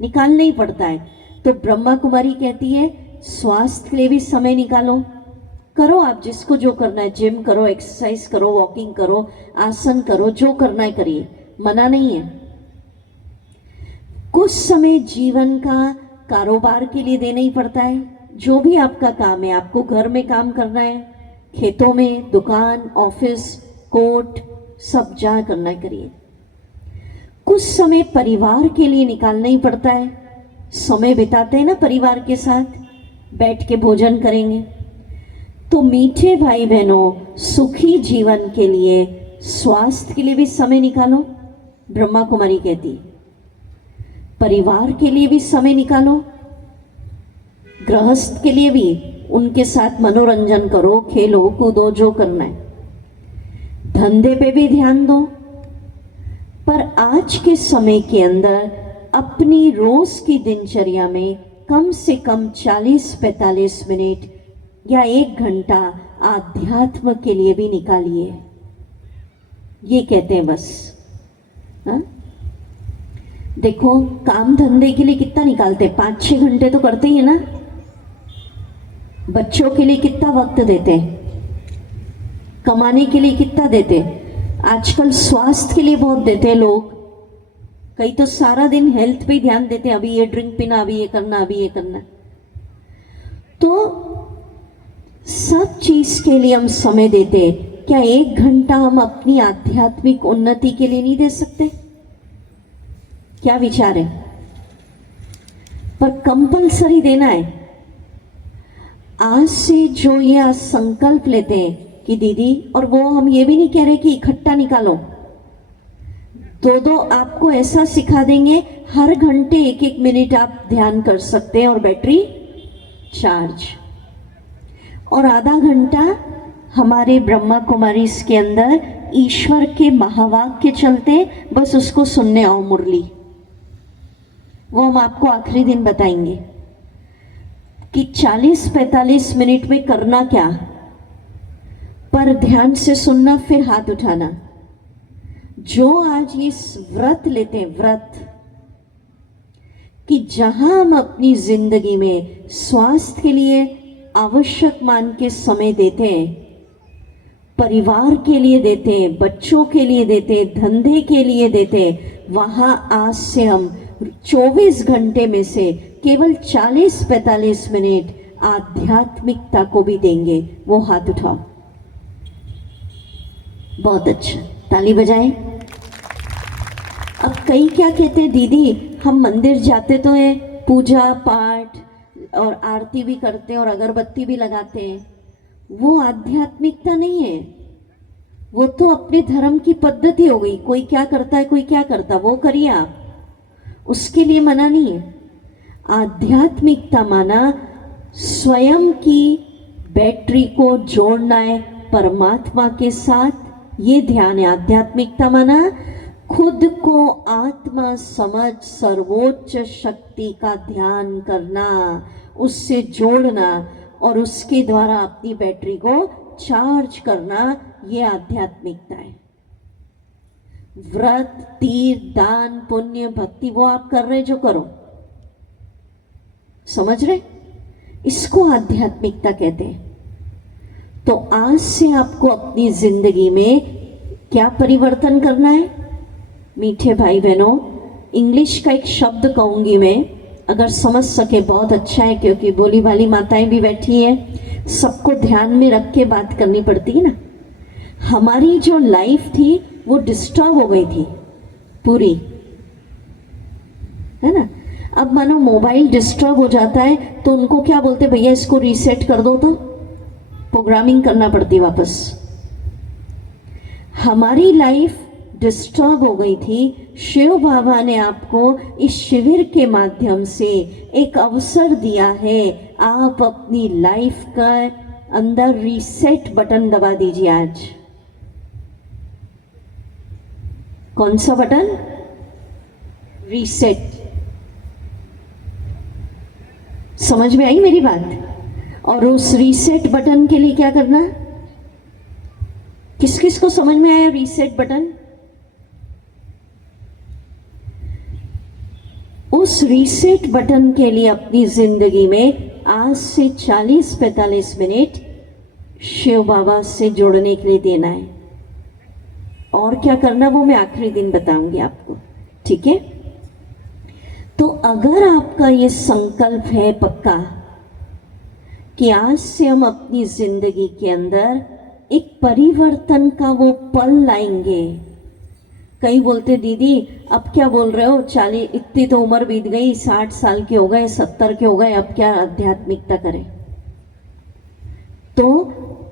निकालना ही पड़ता है, तो ब्रह्मा कुमारी कहती है स्वास्थ्य के लिए भी समय निकालो। करो आप जिसको जो करना है, जिम करो, एक्सरसाइज करो, वॉकिंग करो, आसन करो, जो करना है करिए, मना नहीं है। कुछ समय जीवन का कारोबार के लिए देना ही पड़ता है। जो भी आपका काम है, आपको घर में काम करना है, खेतों में, दुकान, ऑफिस, कोर्ट, सब जहाँ करना है करिए। कुछ समय परिवार के लिए निकालना ही पड़ता है। समय बिताते हैं ना परिवार के साथ, बैठ के भोजन करेंगे। तो मीठे भाई बहनों, सुखी जीवन के लिए, स्वास्थ्य के लिए भी समय निकालो, ब्रह्मा कुमारी कहती। परिवार के लिए भी समय निकालो, गृहस्थ के लिए भी, उनके साथ मनोरंजन करो, खेलो कूदो, जो करना है। धंधे पे भी ध्यान दो, पर आज के समय के अंदर अपनी रोज की दिनचर्या में कम से कम 40-45 मिनट या 1 घंटा आध्यात्म के लिए भी निकालिए। ये कहते हैं बस। हाँ, देखो काम धंधे के लिए कितना निकालते हैं, 5-6 घंटे तो करते ही है ना। बच्चों के लिए कितना वक्त देते हैं, कमाने के लिए कितना देते हैं, आजकल स्वास्थ्य के लिए बहुत देते हैं लोग। कई तो सारा दिन हेल्थ पे ध्यान देते हैं, अभी ये ड्रिंक पीना, अभी ये करना, अभी ये करना। तो सब चीज के लिए हम समय देते हैं, क्या 1 घंटा हम अपनी आध्यात्मिक उन्नति के लिए नहीं दे सकते? क्या विचार है? पर कंपलसरी देना है। आज से जो ये संकल्प लेते हैं कि दीदी, और वो हम ये भी नहीं कह रहे कि इकट्ठा निकालो, 2-2 आपको ऐसा सिखा देंगे, हर घंटे 1-1 मिनट आप ध्यान कर सकते हैं और बैटरी चार्ज। और आधा घंटा हमारे ब्रह्मा कुमारी के अंदर ईश्वर के महावाक्य चलते, बस उसको सुनने आओ मुरली। वो हम आपको आखिरी दिन बताएंगे कि 40-45 मिनट में करना क्या, पर ध्यान से सुनना, फिर हाथ उठाना। जो आज इस व्रत लेते हैं, व्रत कि जहां हम अपनी जिंदगी में स्वास्थ्य के लिए आवश्यक मान के समय देते हैं, परिवार के लिए देते हैं, बच्चों के लिए देते हैं, धंधे के लिए देते हैं, वहां आज से हम 24 घंटे में से केवल 40-45 मिनट आध्यात्मिकता को भी देंगे। वो हाथ उठाओ। बहुत अच्छा, ताली बजाएं। अब कई क्या कहते हैं, दीदी हम मंदिर जाते तो है, पूजा पाठ और आरती भी करते हैं और अगरबत्ती भी लगाते हैं। वो आध्यात्मिकता नहीं है, वो तो अपने धर्म की पद्धति हो गई। कोई क्या करता है, कोई क्या करता, वो करिए आप, उसके लिए मना नहीं है। आध्यात्मिकता माना स्वयं की बैटरी को जोड़ना है परमात्मा के साथ, ये ध्यान है। आध्यात्मिकता माना खुद को आत्मा समझ सर्वोच्च शक्ति का ध्यान करना, उससे जोड़ना और उसके द्वारा अपनी बैटरी को चार्ज करना, ये आध्यात्मिकता है। व्रत, तीर्थ, दान, पुण्य, भक्ति वो आप कर रहे जो करो, समझ रहे, इसको आध्यात्मिकता कहते हैं। तो आज से आपको अपनी जिंदगी में क्या परिवर्तन करना है? मीठे भाई बहनों, इंग्लिश का एक शब्द कहूंगी मैं, अगर समझ सके बहुत अच्छा है, क्योंकि बोली वाली माताएं भी बैठी हैं, सबको ध्यान में रख के बात करनी पड़ती है ना। हमारी जो लाइफ थी वो डिस्टर्ब हो गई थी पूरी, है ना। अब मानो मोबाइल डिस्टर्ब हो जाता है तो उनको क्या बोलते, भैया इसको रीसेट कर दो, तो प्रोग्रामिंग करना पड़ती वापस। हमारी लाइफ डिस्टर्ब हो गई थी। शिव बाबा ने आपको इस शिविर के माध्यम से एक अवसर दिया है, आप अपनी लाइफ का अंदर रीसेट बटन दबा दीजिए आज। कौन सा बटन? रीसेट। समझ में आई मेरी बात? और उस रीसेट बटन के लिए क्या करना, किस किस को समझ में आया रीसेट बटन? उस रीसेट बटन के लिए अपनी जिंदगी में आज से 40-45 मिनट शिव बाबा से जोड़ने के लिए देना है। और क्या करना वो मैं आखिरी दिन बताऊंगी आपको, ठीक है। तो अगर आपका ये संकल्प है पक्का कि आज से हम अपनी जिंदगी के अंदर एक परिवर्तन का वो पल लाएंगे। कई बोलते दीदी अब क्या बोल रहे हो, 40 इतनी तो उम्र बीत गई, 60 साल के हो गए, 70 के हो गए, अब क्या आध्यात्मिकता करें। तो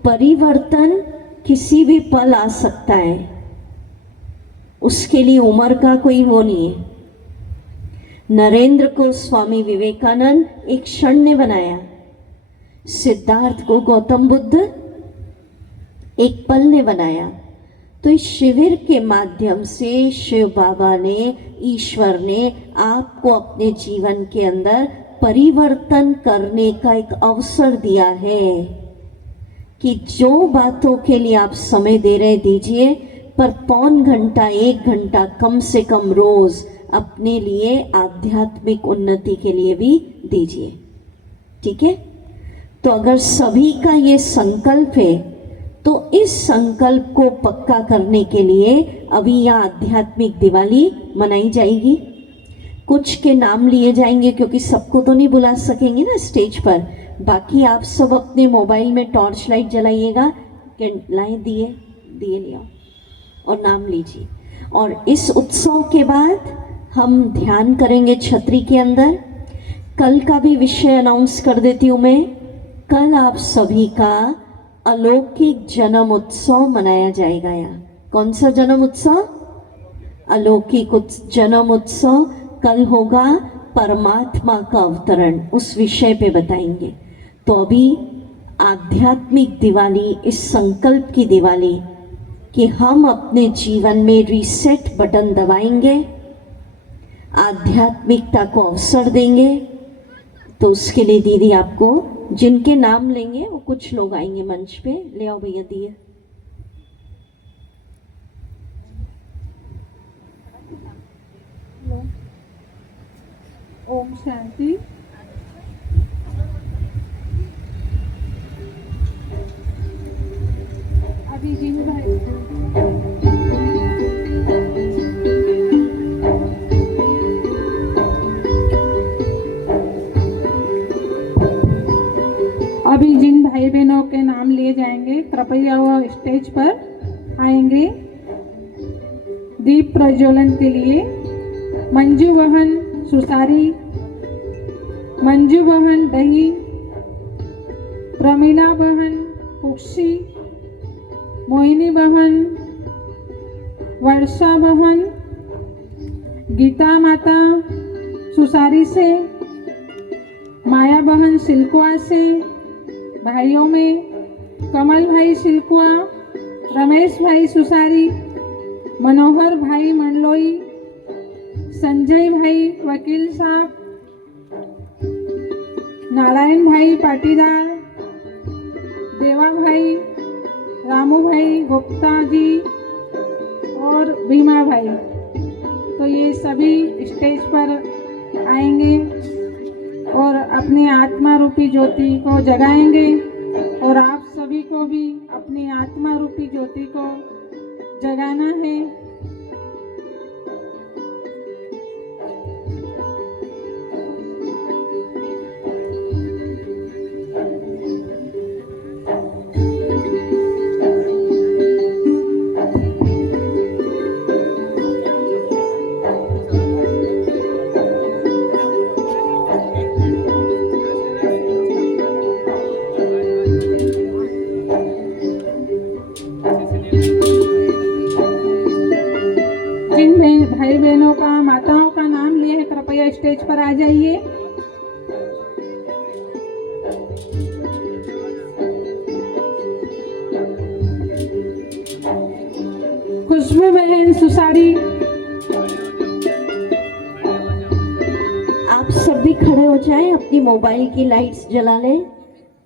परिवर्तन किसी भी पल आ सकता है, उसके लिए उम्र का कोई वो नहीं है। नरेंद्र को स्वामी विवेकानंद एक क्षण ने बनाया, सिद्धार्थ को गौतम बुद्ध एक पल ने बनाया, तो इस शिविर के माध्यम से शिव बाबा ने, ईश्वर ने आपको अपने जीवन के अंदर परिवर्तन करने का एक अवसर दिया है कि जो बातों के लिए आप समय दे रहे दीजिए, पर पौन घंटा 1 घंटा कम से कम रोज अपने लिए आध्यात्मिक उन्नति के लिए भी दीजिए। ठीक है? तो अगर सभी का ये संकल्प है तो इस संकल्प को पक्का करने के लिए अभी यहाँ आध्यात्मिक दिवाली मनाई जाएगी। कुछ के नाम लिए जाएंगे क्योंकि सबको तो नहीं बुला सकेंगे ना स्टेज पर। बाकी आप सब अपने मोबाइल में टॉर्च लाइट जलाइएगा, लाएं दिए ले आओ और नाम लीजिए। और इस उत्सव के बाद हम ध्यान करेंगे छतरी के अंदर। कल का भी विषय अनाउंस कर देती हूँ मैं। कल आप सभी का अलौकिक जन्म उत्सव मनाया जाएगा। यहाँ कौन सा जन्म उत्सव? अलौकिक जन्म उत्सव कल होगा। परमात्मा का अवतरण, उस विषय पे बताएंगे। तो अभी आध्यात्मिक दिवाली, इस संकल्प की दिवाली कि हम अपने जीवन में रीसेट बटन दबाएंगे, आध्यात्मिकता को अवसर देंगे। तो उसके लिए दीदी आपको जिनके नाम लेंगे वो कुछ लोग आएंगे मंच पे। ले आओ भैया दिए। ओम शांति। अभी जिन भाई बहनों के नाम लिए जाएंगे, कृपया वो स्टेज पर आएंगे दीप प्रज्वलन के लिए। मंजू बहन सुसारी, मंजू बहन दही, प्रमीला बहन पुक्षी, मोहिनी बहन, वर्षा बहन, गीता माता सुसारी से, माया बहन सिलकुआ से, भाइयों में कमल भाई सिलकुआ, रमेश भाई सुसारी, मनोहर भाई मंडलोई, संजय भाई वकील साहब, नारायण भाई पाटीदार, देवा भाई, रामू भाई गुप्ता जी और भीमा भाई। तो ये सभी स्टेज पर आएंगे और अपनी आत्मा रूपी ज्योति को जगाएंगे। और आप सभी को भी अपनी आत्मा रूपी ज्योति को जगाना है। भाई बहनों का, माताओं का नाम लिए है, कृपया स्टेज पर आ जाइए। खुशबू बहन सुसारी। आप सब भी खड़े हो जाएं, अपनी मोबाइल की लाइट्स जला लें।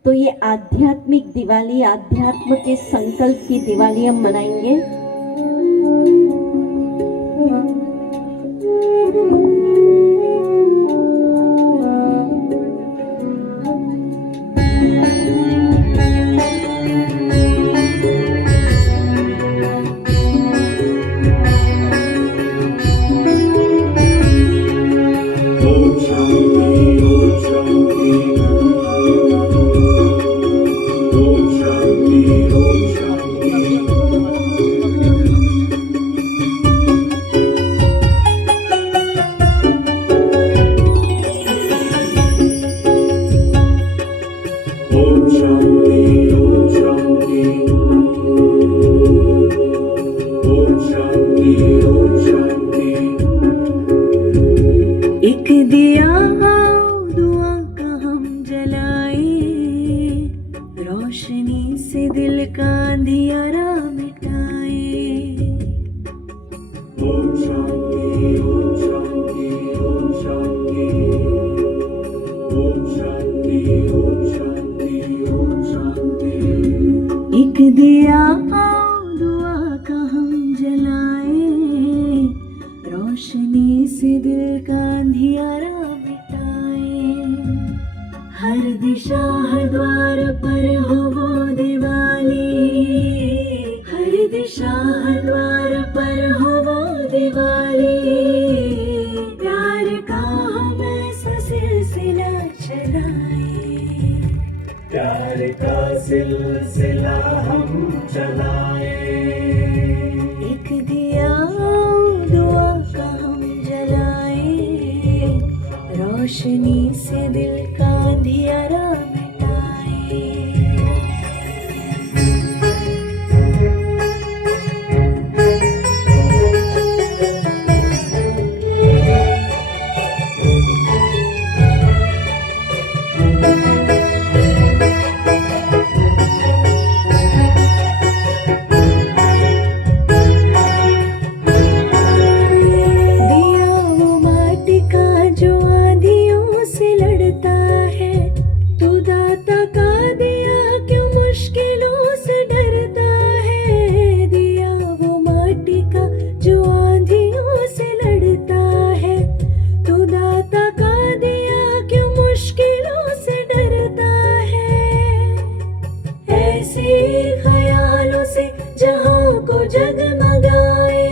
तो ये आध्यात्मिक दिवाली, आध्यात्म के संकल्प की दिवाली हम मनाएंगे। एक दिया दुआ का हम जलाए, रोशनी से दिल का अंधियारा मिटाए। एक दिया दुआ का हम जलाए, रोशनी से दिल का अंधियारा मिटाए। हर दिशा हर द्वार पर हो वो दिवाली, हर दिशा हर द्वार पर हो वो दिवाली। प्यार का हम ऐसा सिलसिला चलाए, प्यार का सिलसिला हम चलाए। एक दिया दुआ का हम जलाए, रोशनी से दिल का अंधियारा मिटाए। दिया वो माटी का जो आंधियों से लड़ता है, तू दाता का दिया क्यों मुश्किलों से डरता है। दिया वो माटी का जो आंधियों से लड़ता है, तू दाता का दिया क्यों मुश्किलों से डरता है। ऐसे ख्यालों से जहां को जगमगाए,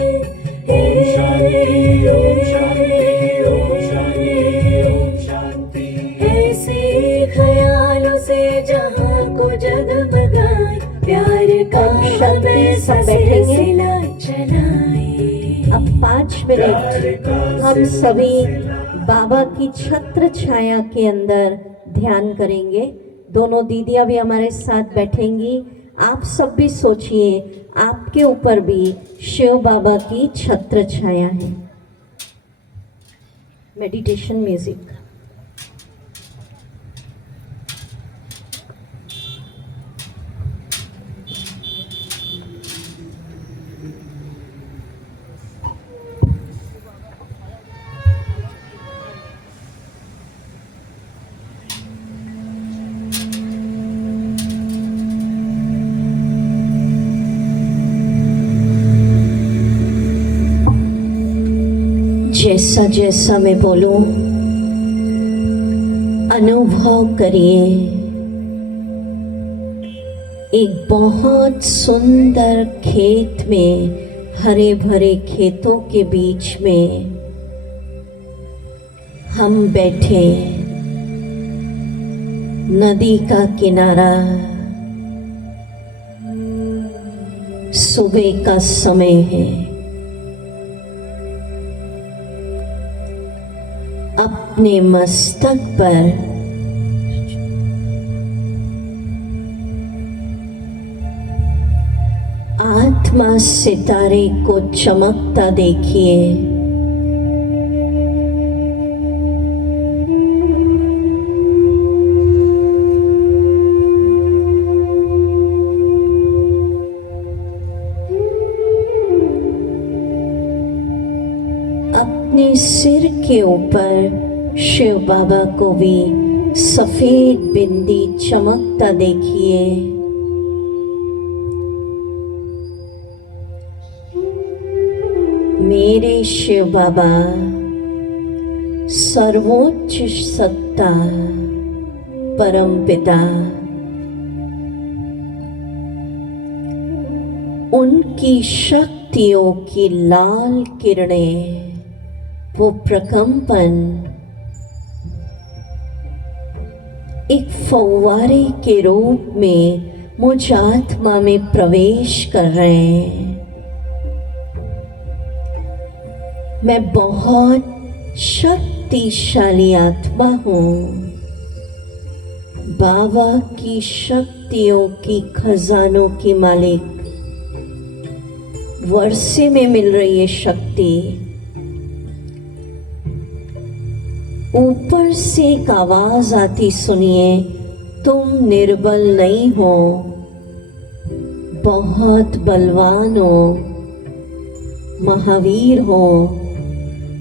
ऐसे ख्यालों से जहां को जगमगाए। प्यार का हम ऐसा सिलसिला चलाए। अब 5 मिनट हम सभी बाबा की छत्र छाया के अंदर ध्यान करेंगे। दोनों दीदियां भी हमारे साथ बैठेंगी। आप सब भी सोचिए, आपके ऊपर भी शिव बाबा की छत्र छाया है। Meditation music. जैसा जैसा मैं बोलूं अनुभव करिए, एक बहुत सुंदर खेत में, हरे भरे खेतों के बीच में हम बैठे। नदी का किनारा, सुबह का समय है। अपने मस्तक पर आत्मा सितारे को चमकता देखिए। अपने सिर के ऊपर शिव बाबा को भी सफेद बिंदी चमकता देखिए। मेरे शिव बाबा सर्वोच्च सत्ता, परम पिता, उनकी शक्तियों की लाल किरणें, वो प्रकंपन एक फव्वारे के रूप में मुझ आत्मा में प्रवेश कर रहे हैं। मैं बहुत शक्तिशाली आत्मा हूँ। बाबा की शक्तियों की खजानों की मालिक। वर्षे में मिल रही है शक्ति। ऊपर से एक आवाज आती सुनिए, तुम निर्बल नहीं हो, बहुत बलवान हो, महावीर हो।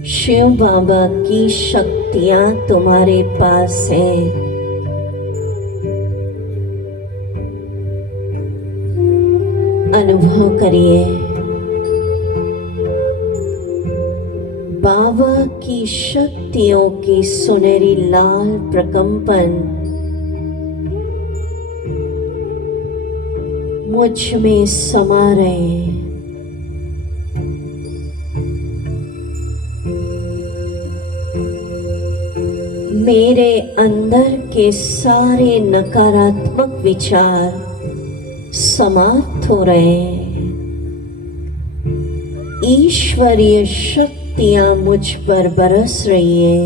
शिव बाबा की शक्तियां तुम्हारे पास हैं। अनुभव करिए बाबा की शक्तियों की सुनहरी लाल प्रकंपन मुझ में समा रहे हैं। मेरे अंदर के सारे नकारात्मक विचार समाप्त हो रहे हैं। ईश्वरीय शक्तियां मुझ पर बरस रही है।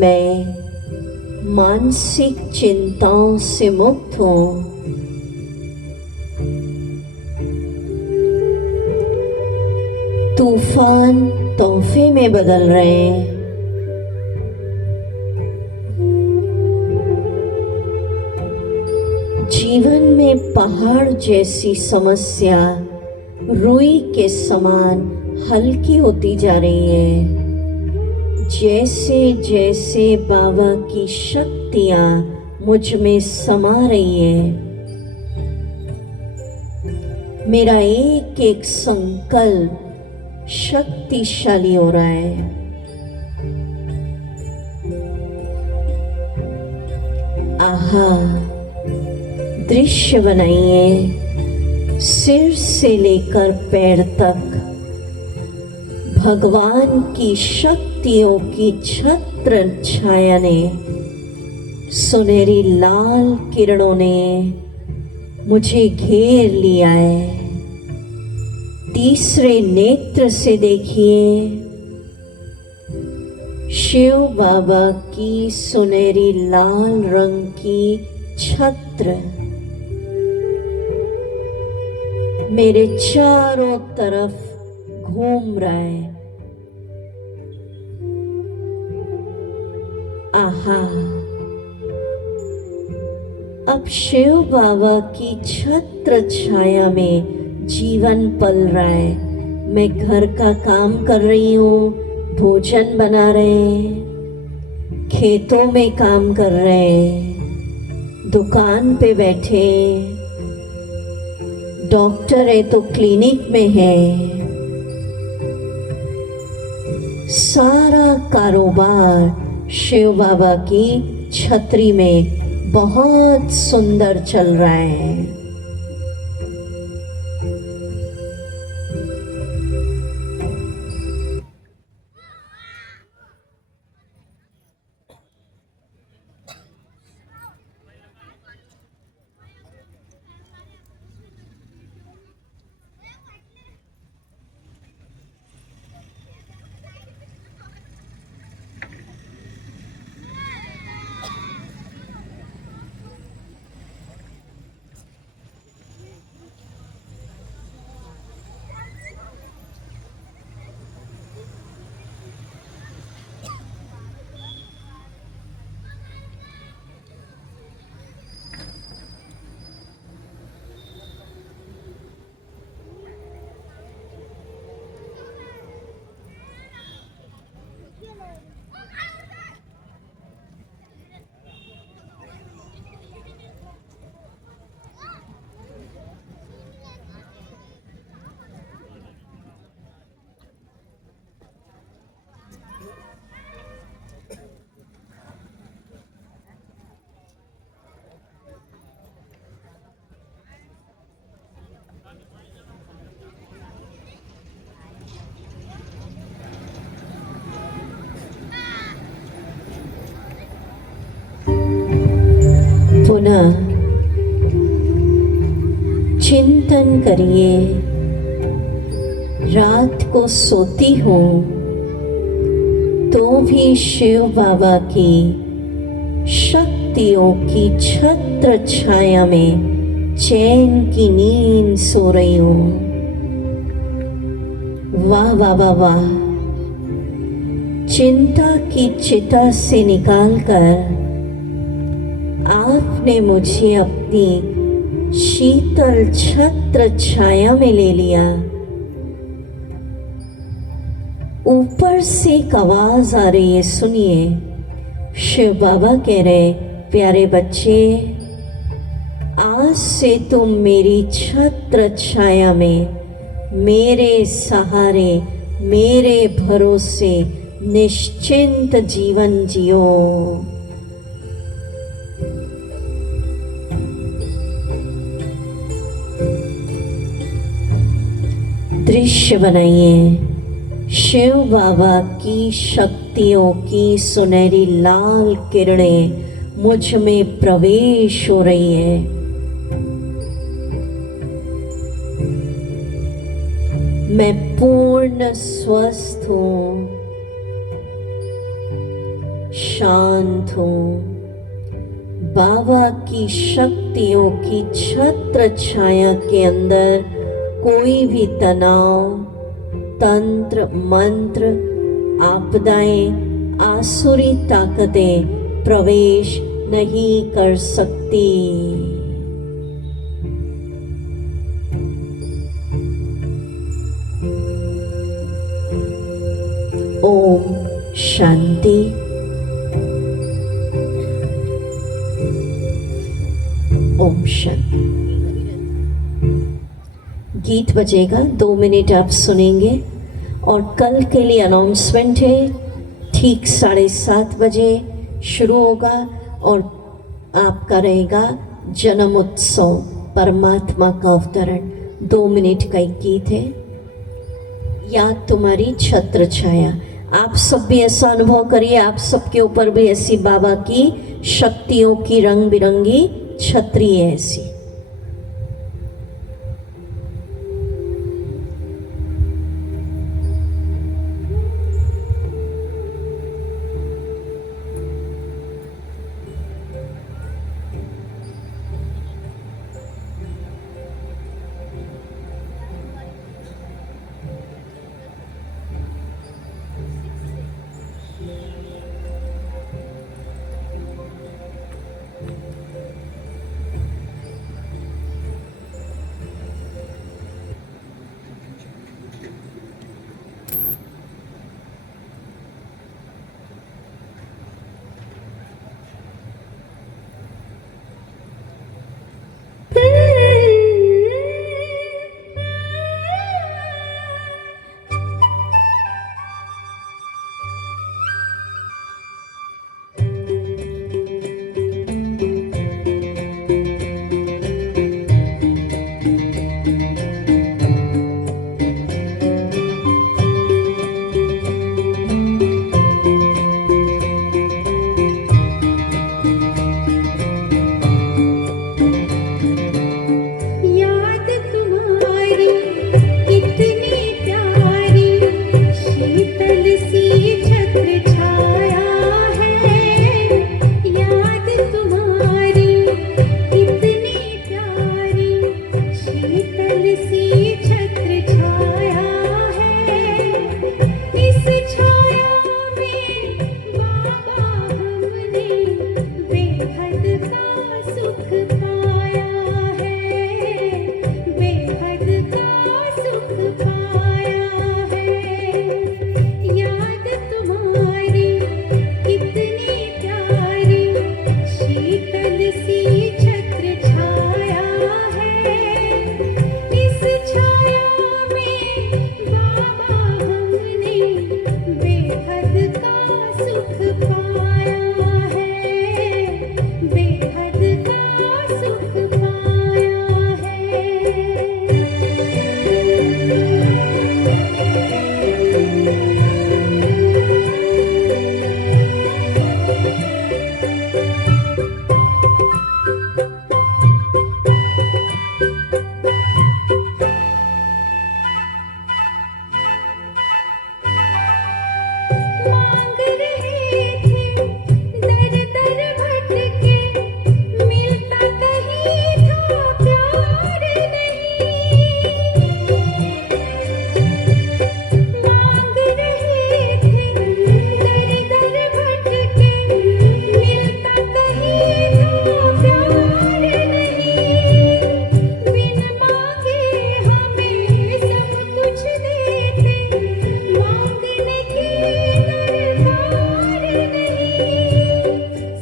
मैं मानसिक चिंताओं से मुक्त हूँ। तूफान तोहफे में बदल रहे हैं। जीवन में पहाड़ जैसी समस्या रुई के समान हल्की होती जा रही है। जैसे जैसे बाबा की शक्तियां मुझ में समा रही है, मेरा एक एक संकल्प शक्तिशाली हो रहा है। आहा, दृश्य बनाइए सिर से लेकर पैर तक भगवान की शक्तियों की छत्र छाया ने, सुनहरी लाल किरणों ने मुझे घेर लिया है। तीसरे नेत्र से देखिए शिव बाबा की सुनहरी लाल रंग की छत्र मेरे चारों तरफ घूम रहा है। आहा, अब शिव बाबा की छत्र छाया में जीवन पल रहा है। मैं घर का काम कर रही हूँ, भोजन बना रहे हैं, खेतों में काम कर रहे हैं, दुकान पे बैठे, डॉक्टर है तो क्लिनिक में है। सारा कारोबार शिव बाबा की छतरी में बहुत सुंदर चल रहा है। पुनः चिंतन करिए, रात को सोती हूँ तो भी शिव बाबा की शक्तियों की छत्र छाया में चैन की नींद सो रही हूँ। वाह वाह वाह वाह, चिंता की चिता से निकालकर आपने मुझे अपनी शीतल छत्र छाया में ले लिया। ऊपर से एक आवाज आ रही है, सुनिए। शिव बाबा कह रहे, प्यारे बच्चे, आज से तुम मेरी छत्र छाया में, मेरे सहारे, मेरे भरोसे निश्चिंत जीवन जियो। दृश्य बनाइए। शिव बाबा की शक्तियों की सुनहरी लाल किरणें मुझ में प्रवेश हो रही है। मैं पूर्ण स्वस्थ हूँ, शांत हूँ। बाबा की शक्तियों की छत्र छाया के अंदर कोई भी तनाव, तंत्र, मंत्र, आपदाएं, आसुरी ताकतें प्रवेश नहीं कर सकती। ओम शांति। ओम शांति। गीत बजेगा, 2 मिनट आप सुनेंगे और कल के लिए अनाउंसमेंट है। ठीक 7:30 बजे शुरू होगा और आपका रहेगा जन्म उत्सव, परमात्मा का अवतरण। 2 मिनट का एक गीत है, याद तुम्हारी छत्र छाया। आप सब भी ऐसा अनुभव करिए, आप सबके ऊपर भी ऐसी बाबा की शक्तियों की रंग बिरंगी छत्री है ऐसी।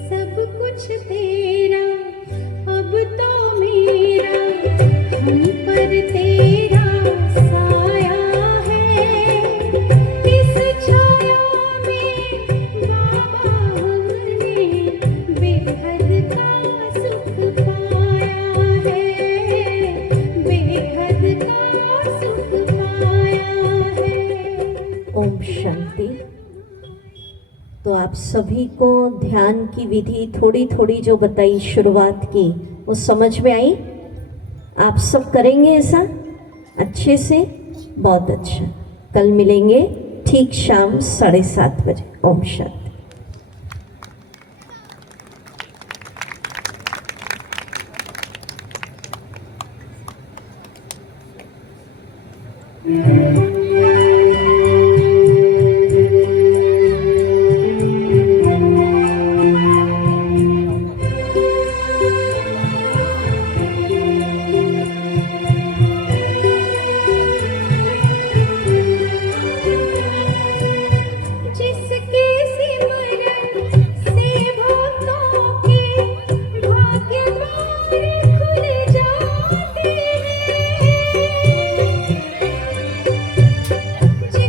सब कुछ तेरा अब तो सभी को ध्यान की विधि थोड़ी थोड़ी जो बताई शुरुआत की वो समझ में आई? आप सब करेंगे ऐसा अच्छे से? बहुत अच्छा। कल मिलेंगे ठीक शाम 7:30 बजे। ओम शांति।